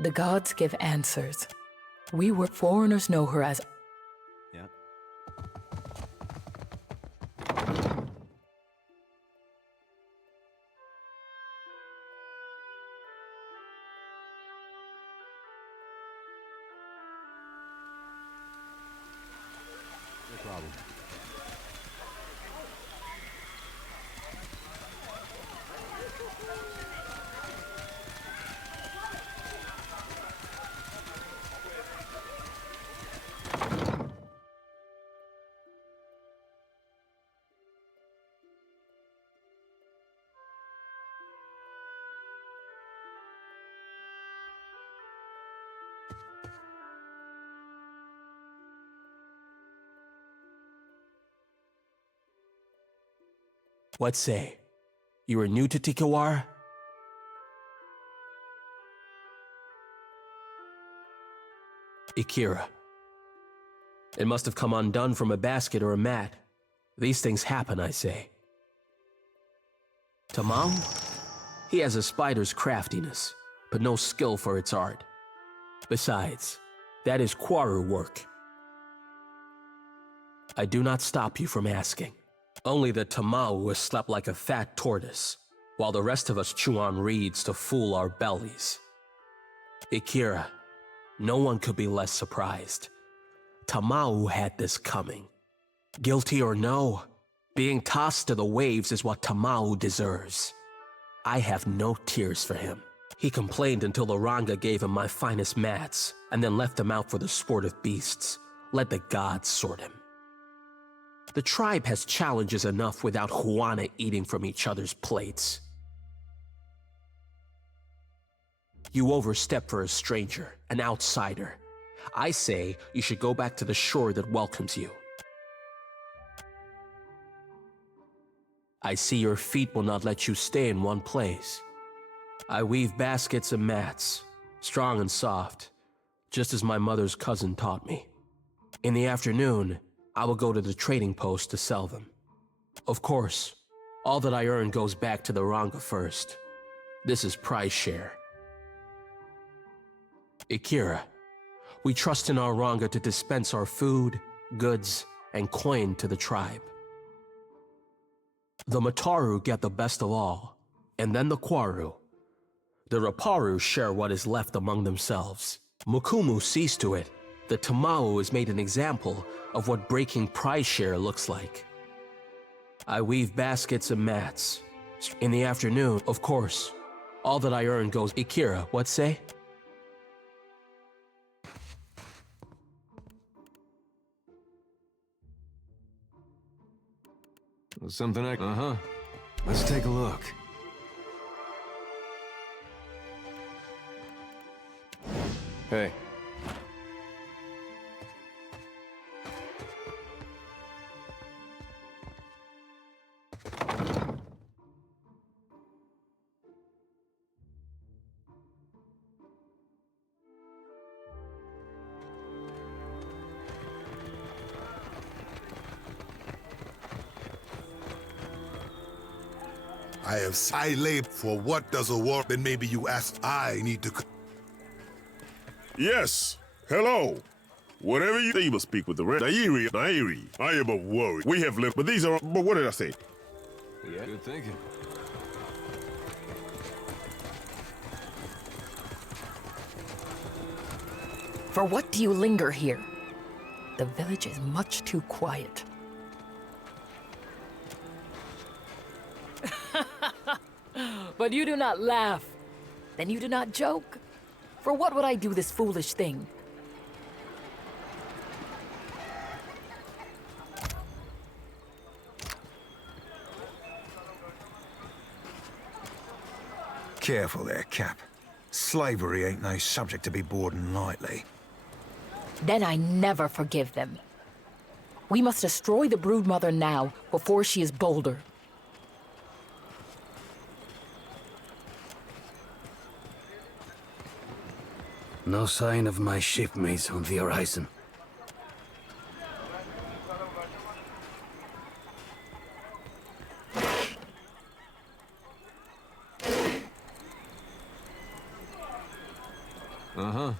The gods give answers. We were foreigners know her as... Yeah. No problem. What say? You are new to Tikawara? Ikira. It must have come undone from a basket or a mat. These things happen, I say. Tamau? He has a spider's craftiness, but no skill for its art. Besides, that is Kwaru work. I do not stop you from asking. Only the Tamau has slept like a fat tortoise, while the rest of us chew on reeds to fool our bellies. Ikira, no one could be less surprised. Tamau had this coming. Guilty or no, being tossed to the waves is what Tamau deserves. I have no tears for him. He complained until the Ranga gave him my finest mats, and then left him out for the sport of beasts. Let the gods sort him. The tribe has challenges enough without Juana eating from each other's plates. You overstep for a stranger, an outsider. I say you should go back to the shore that welcomes you. I see your feet will not let you stay in one place. I weave baskets and mats. strong and soft, just as my mother's cousin taught me. In the afternoon, I will go to the trading post to sell them. Of course, all that I earn goes back to the Ranga first. This is prize share. Ikira, we trust in our Ranga to dispense our food, goods, and coin to the tribe. The Mataru get the best of all, and then the Kwaru. The Raparu share what is left among themselves. Mukumu sees to it that Tamau is made an example of what breaking prize share looks like. I weave baskets and mats. In the afternoon, of course, all that I earn goes. Ikira, what say? Something I... Uh-huh. Let's take a look. Hey. I lay for what does a war? Then maybe you ask. I need to. Yes. Hello. Whatever you think, you must speak with the rest. Nairi, I am of worry. We have lived, but these are. But what did I say? Yeah. Good thinking. For what do you linger here? The village is much too quiet. But you do not laugh. Then you do not joke. For what would I do this foolish thing? Careful there, Cap. Slavery ain't no subject to be boarding lightly. Then I never forgive them. We must destroy the broodmother now, before she is bolder. No sign of my shipmates on the horizon. Uh-huh.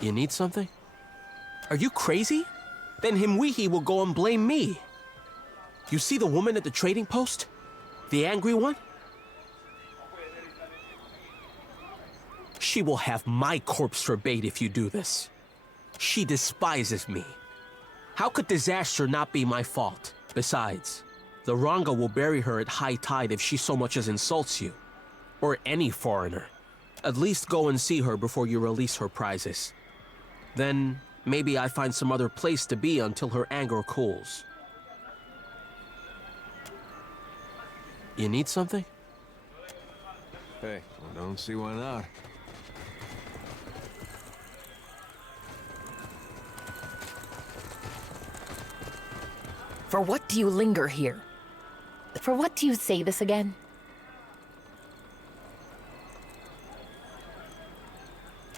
You need something? Are you crazy? Then Himwihi will go and blame me. You see the woman at the trading post? The angry one? She will have my corpse for bait if you do this. She despises me. How could disaster not be my fault? Besides, the Ranga will bury her at high tide if she so much as insults you. Or any foreigner. At least go and see her before you release her prizes. Then, maybe I find some other place to be until her anger cools. You need something? Hey, I don't see why not. For what do you linger here? For what do you say this again?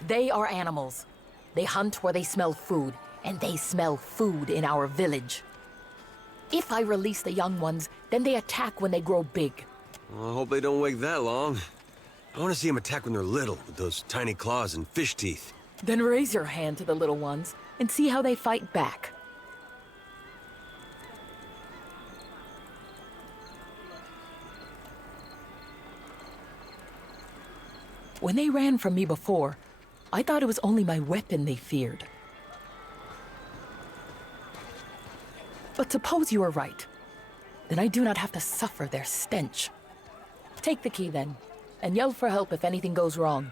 They are animals. They hunt where they smell food, and they smell food in our village. If I release the young ones, then they attack when they grow big. Well, I hope they don't wait that long. I want to see them attack when they're little, with those tiny claws and fish teeth. Then raise your hand to the little ones and see how they fight back. When they ran from me before, I thought it was only my weapon they feared. But suppose you are right. Then I do not have to suffer their stench. Take the key then, and yell for help if anything goes wrong.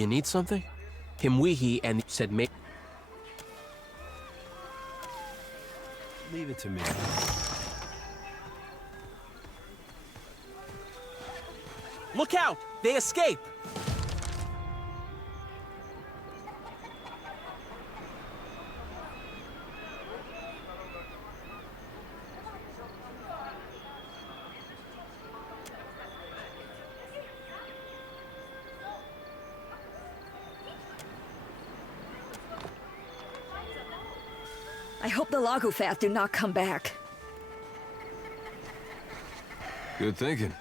You need something? Himwihi and said make. Leave it to me. Look out! They escape! I hope the Lagufath do not come back. Good thinking.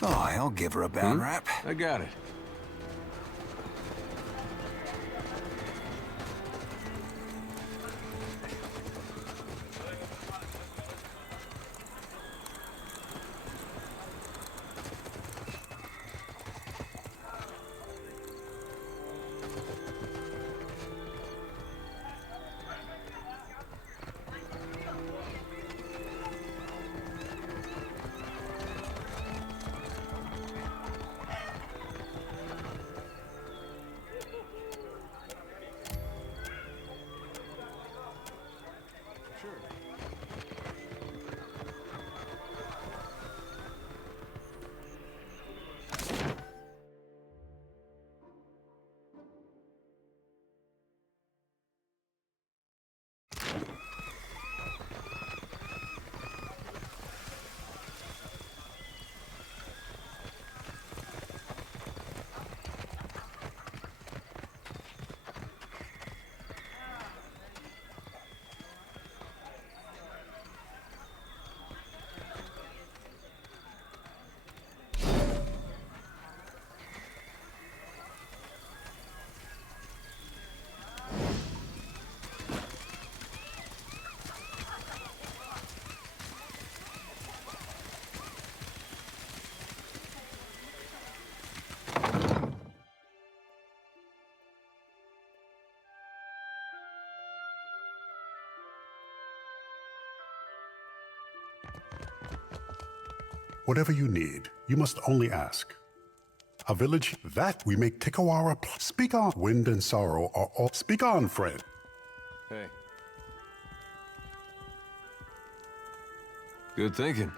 Oh, I'll give her a bad rap. I got it. Whatever you need, you must only ask. A village that we make Tikawara. Speak on, wind and sorrow are all. Speak on, friend. Hey. Good thinking.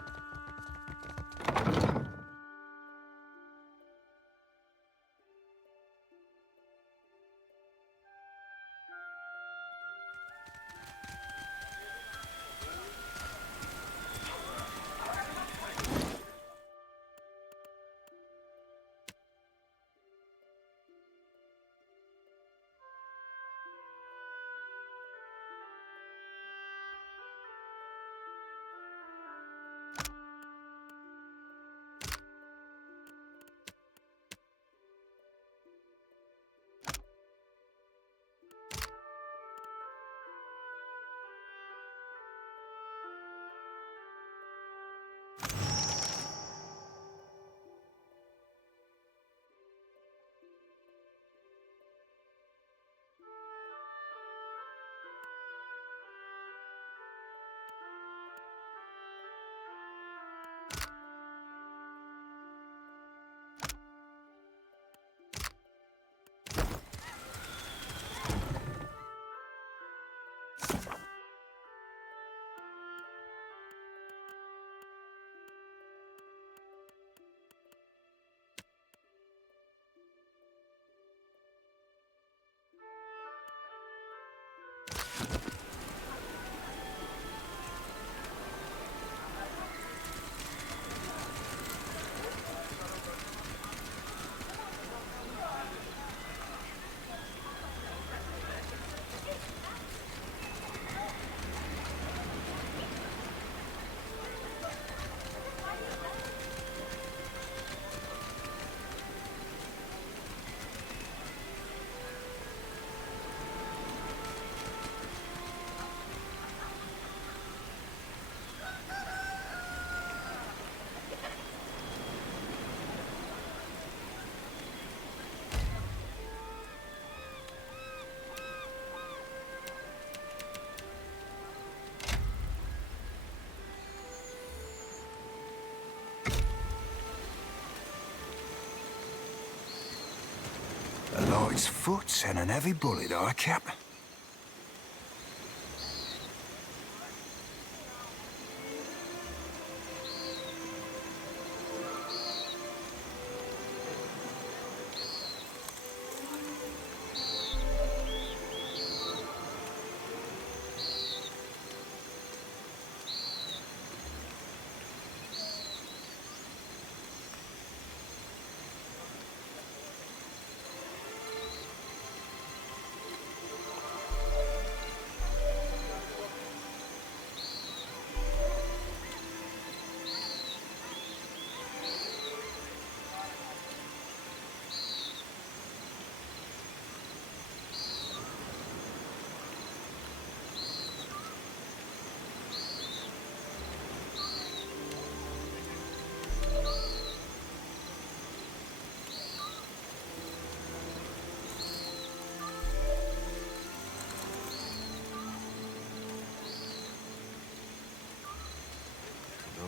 Lord's foot sending heavy bullet, our Cap.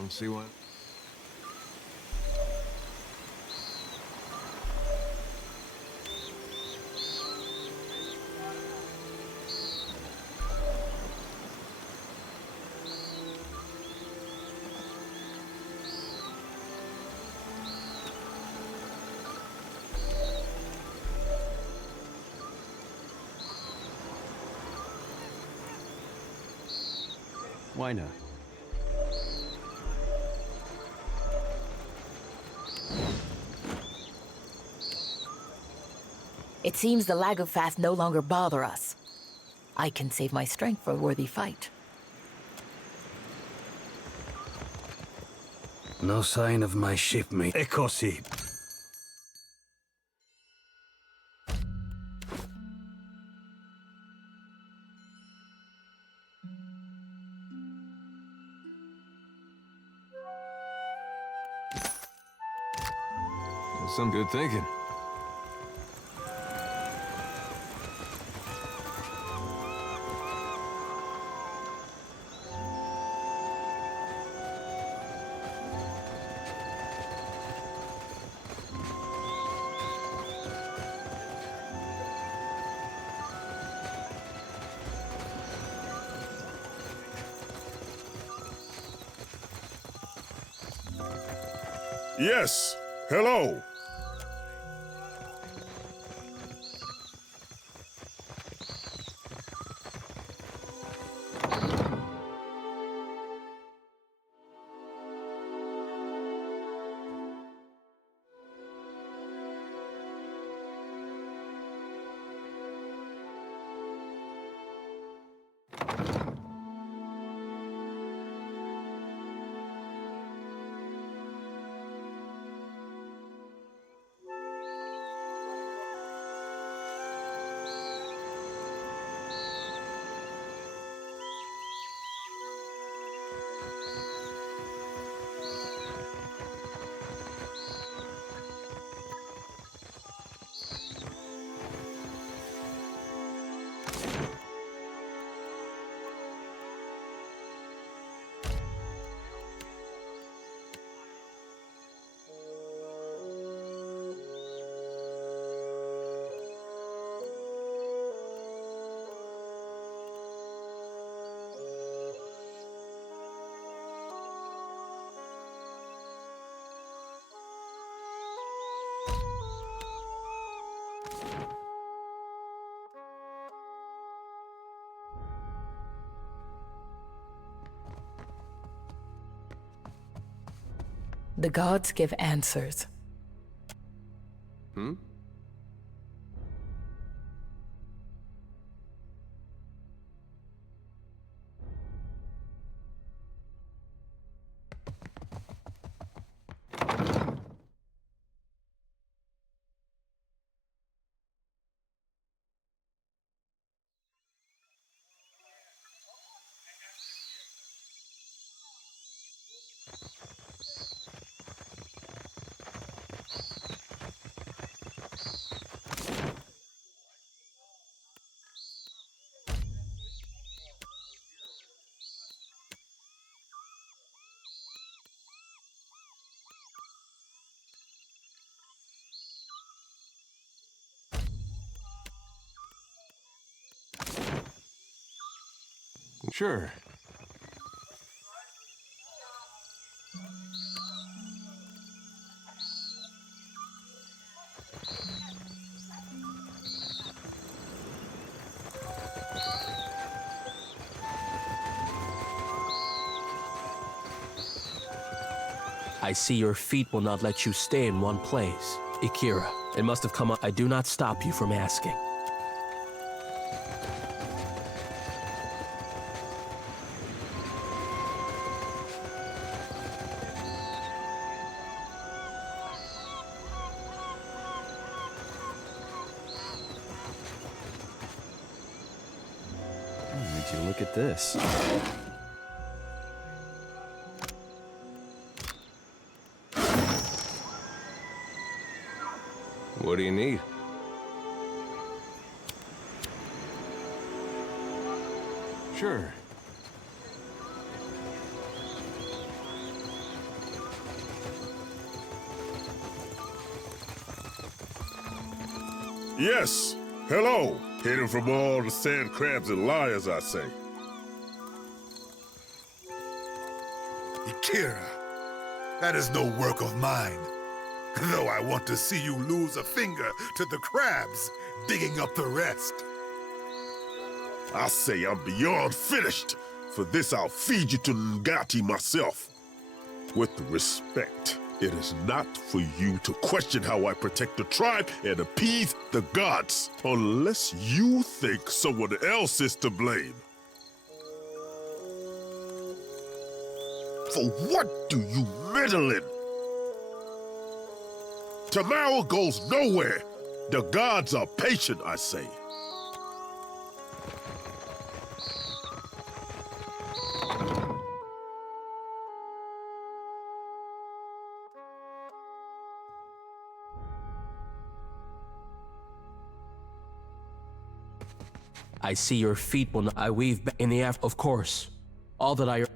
Don't see why. Why not? It seems the Lagofath no longer bother us. I can save my strength for a worthy fight. No sign of my shipmate, Ekosi. That's some good thinking. Yes, hello. The gods give answers. Hmm? Sure. I see your feet will not let you stay in one place. Ikira, it must have come up. I do not stop you from asking. Would you look at this? What do you need? Sure. Yes. Hello. Hidden from all the sand crabs and liars, I say. Ikira, that is no work of mine. Though I want to see you lose a finger to the crabs, digging up the rest. I say I'm beyond finished. For this I'll feed you to Ngati myself. With respect, it is not for you to question how I protect the tribe and appease the gods, unless you think someone else is to blame. For what do you meddle in? Tomorrow goes nowhere. The gods are patient, I say. I see your feet will not. I weave in the after. Of course. All that I.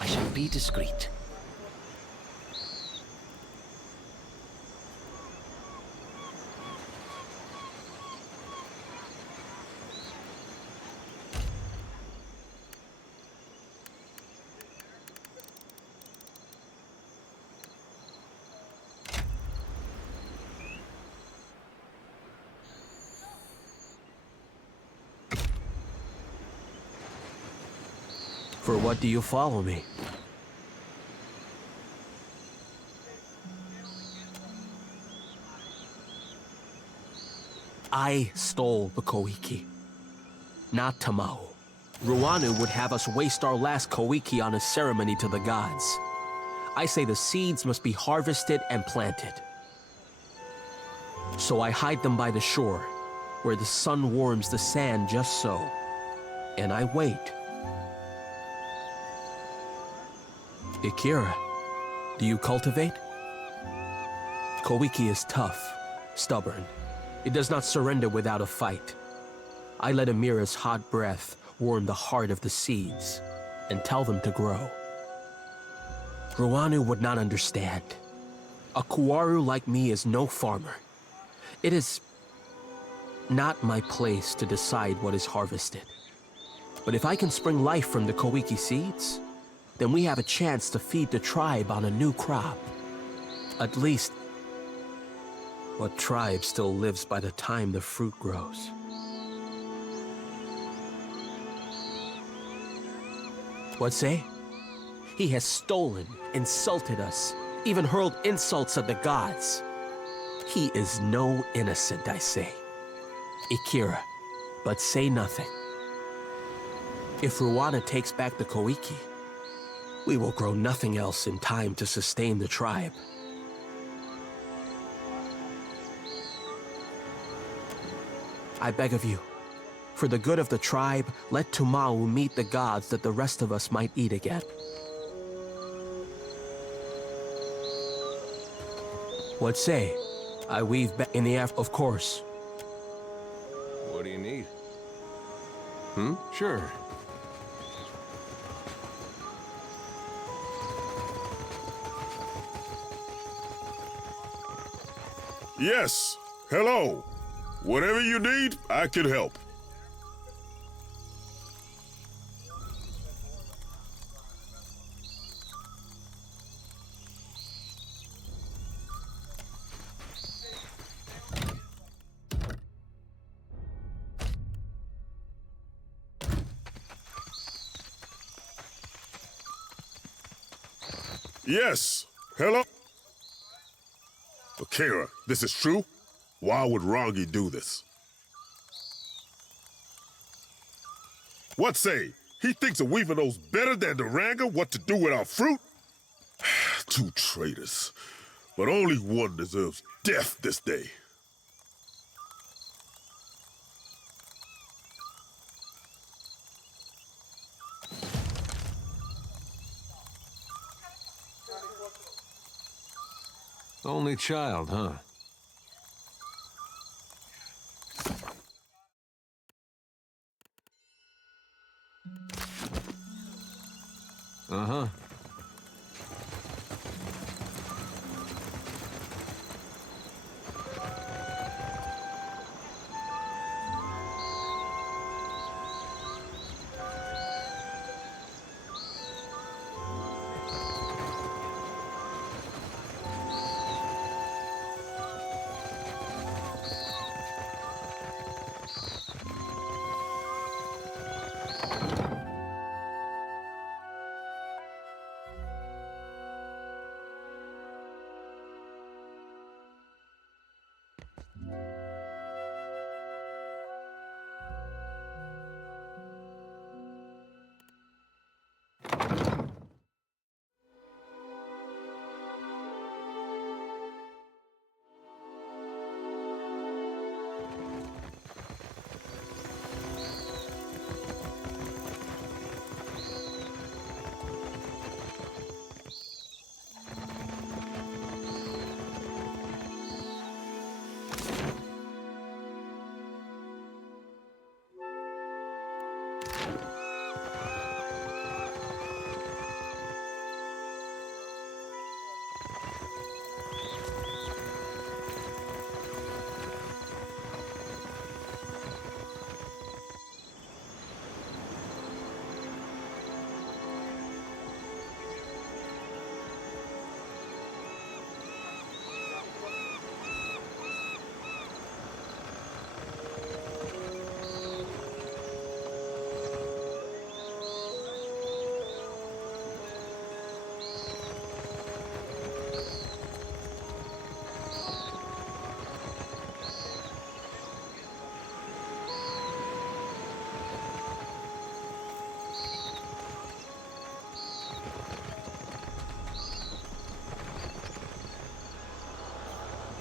I shall be discreet. For what do you follow me? I stole the Koiki, not Tamao. Ruanu would have us waste our last Koiki on a ceremony to the gods. I say the seeds must be harvested and planted. So I hide them by the shore, where the sun warms the sand just so. And I wait. Ikira, do you cultivate? Koiki is tough, stubborn. It does not surrender without a fight. I let Amira's hot breath warm the heart of the seeds and tell them to grow. Ruanu would not understand. A Kuaru like me is no farmer. It is not my place to decide what is harvested. But if I can spring life from the Koiki seeds, then we have a chance to feed the tribe on a new crop. At least, what tribe still lives by the time the fruit grows? What say? He has stolen, insulted us, even hurled insults at the gods. He is no innocent, I say. Ikira, but say nothing. If Ruana takes back the Koiki, we will grow nothing else in time to sustain the tribe. I beg of you, for the good of the tribe, let Tumau meet the gods that the rest of us might eat again. What say? I weave back in the of course. What do you need? Sure. Yes. Hello. Whatever you need, I can help. Yes. Hello? Akira, this is true? Why would Rangi do this? What say? He thinks a weaver knows better than the Ranga what to do with our fruit? Two traitors. But only one deserves death this day. Only child, huh? Uh-huh.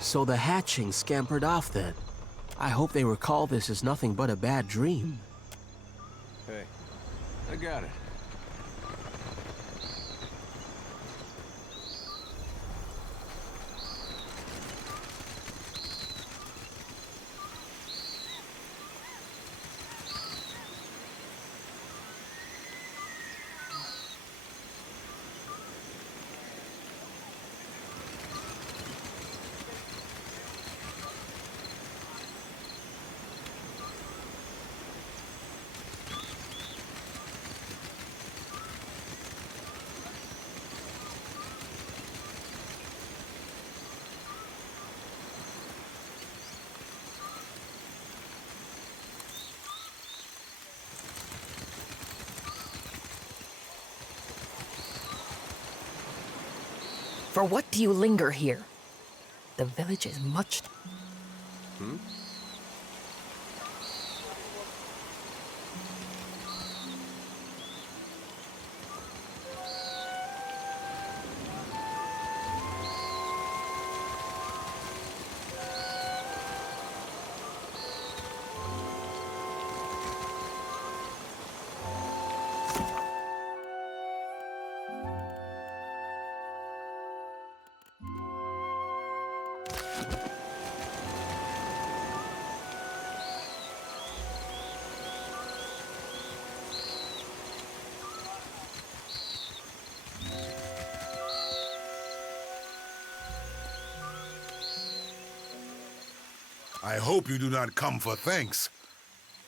So the hatching scampered off then. I hope they recall this as nothing but a bad dream. Hey, I got it. For what do you linger here? The village is much... I hope you do not come for thanks.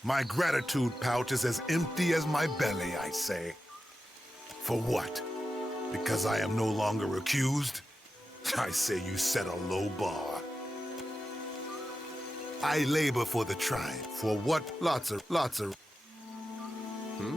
My gratitude pouch is as empty as my belly, I say. For what? Because I am no longer accused? I say you set a low bar. I labor for the tribe. For what? Lots of... Hmm?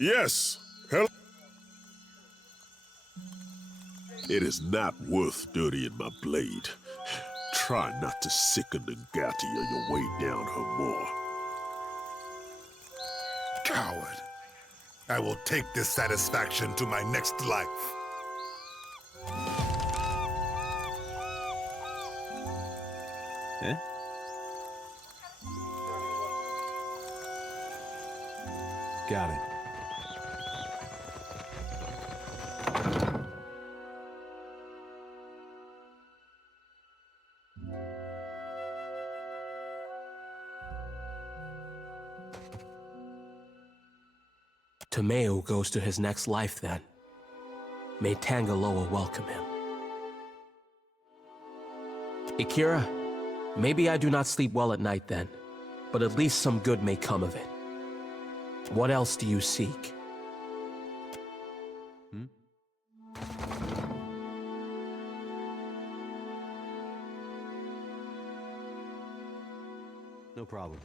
Yes. Hell. It is not worth dirtying my blade. Try not to sicken the Gatti on your way down her more. Coward. I will take this satisfaction to my next life. Eh? Got it. Tomeo goes to his next life then. May Tangaloa welcome him. Akira, maybe I do not sleep well at night then, but at least some good may come of it. What else do you seek? Hmm? No problem.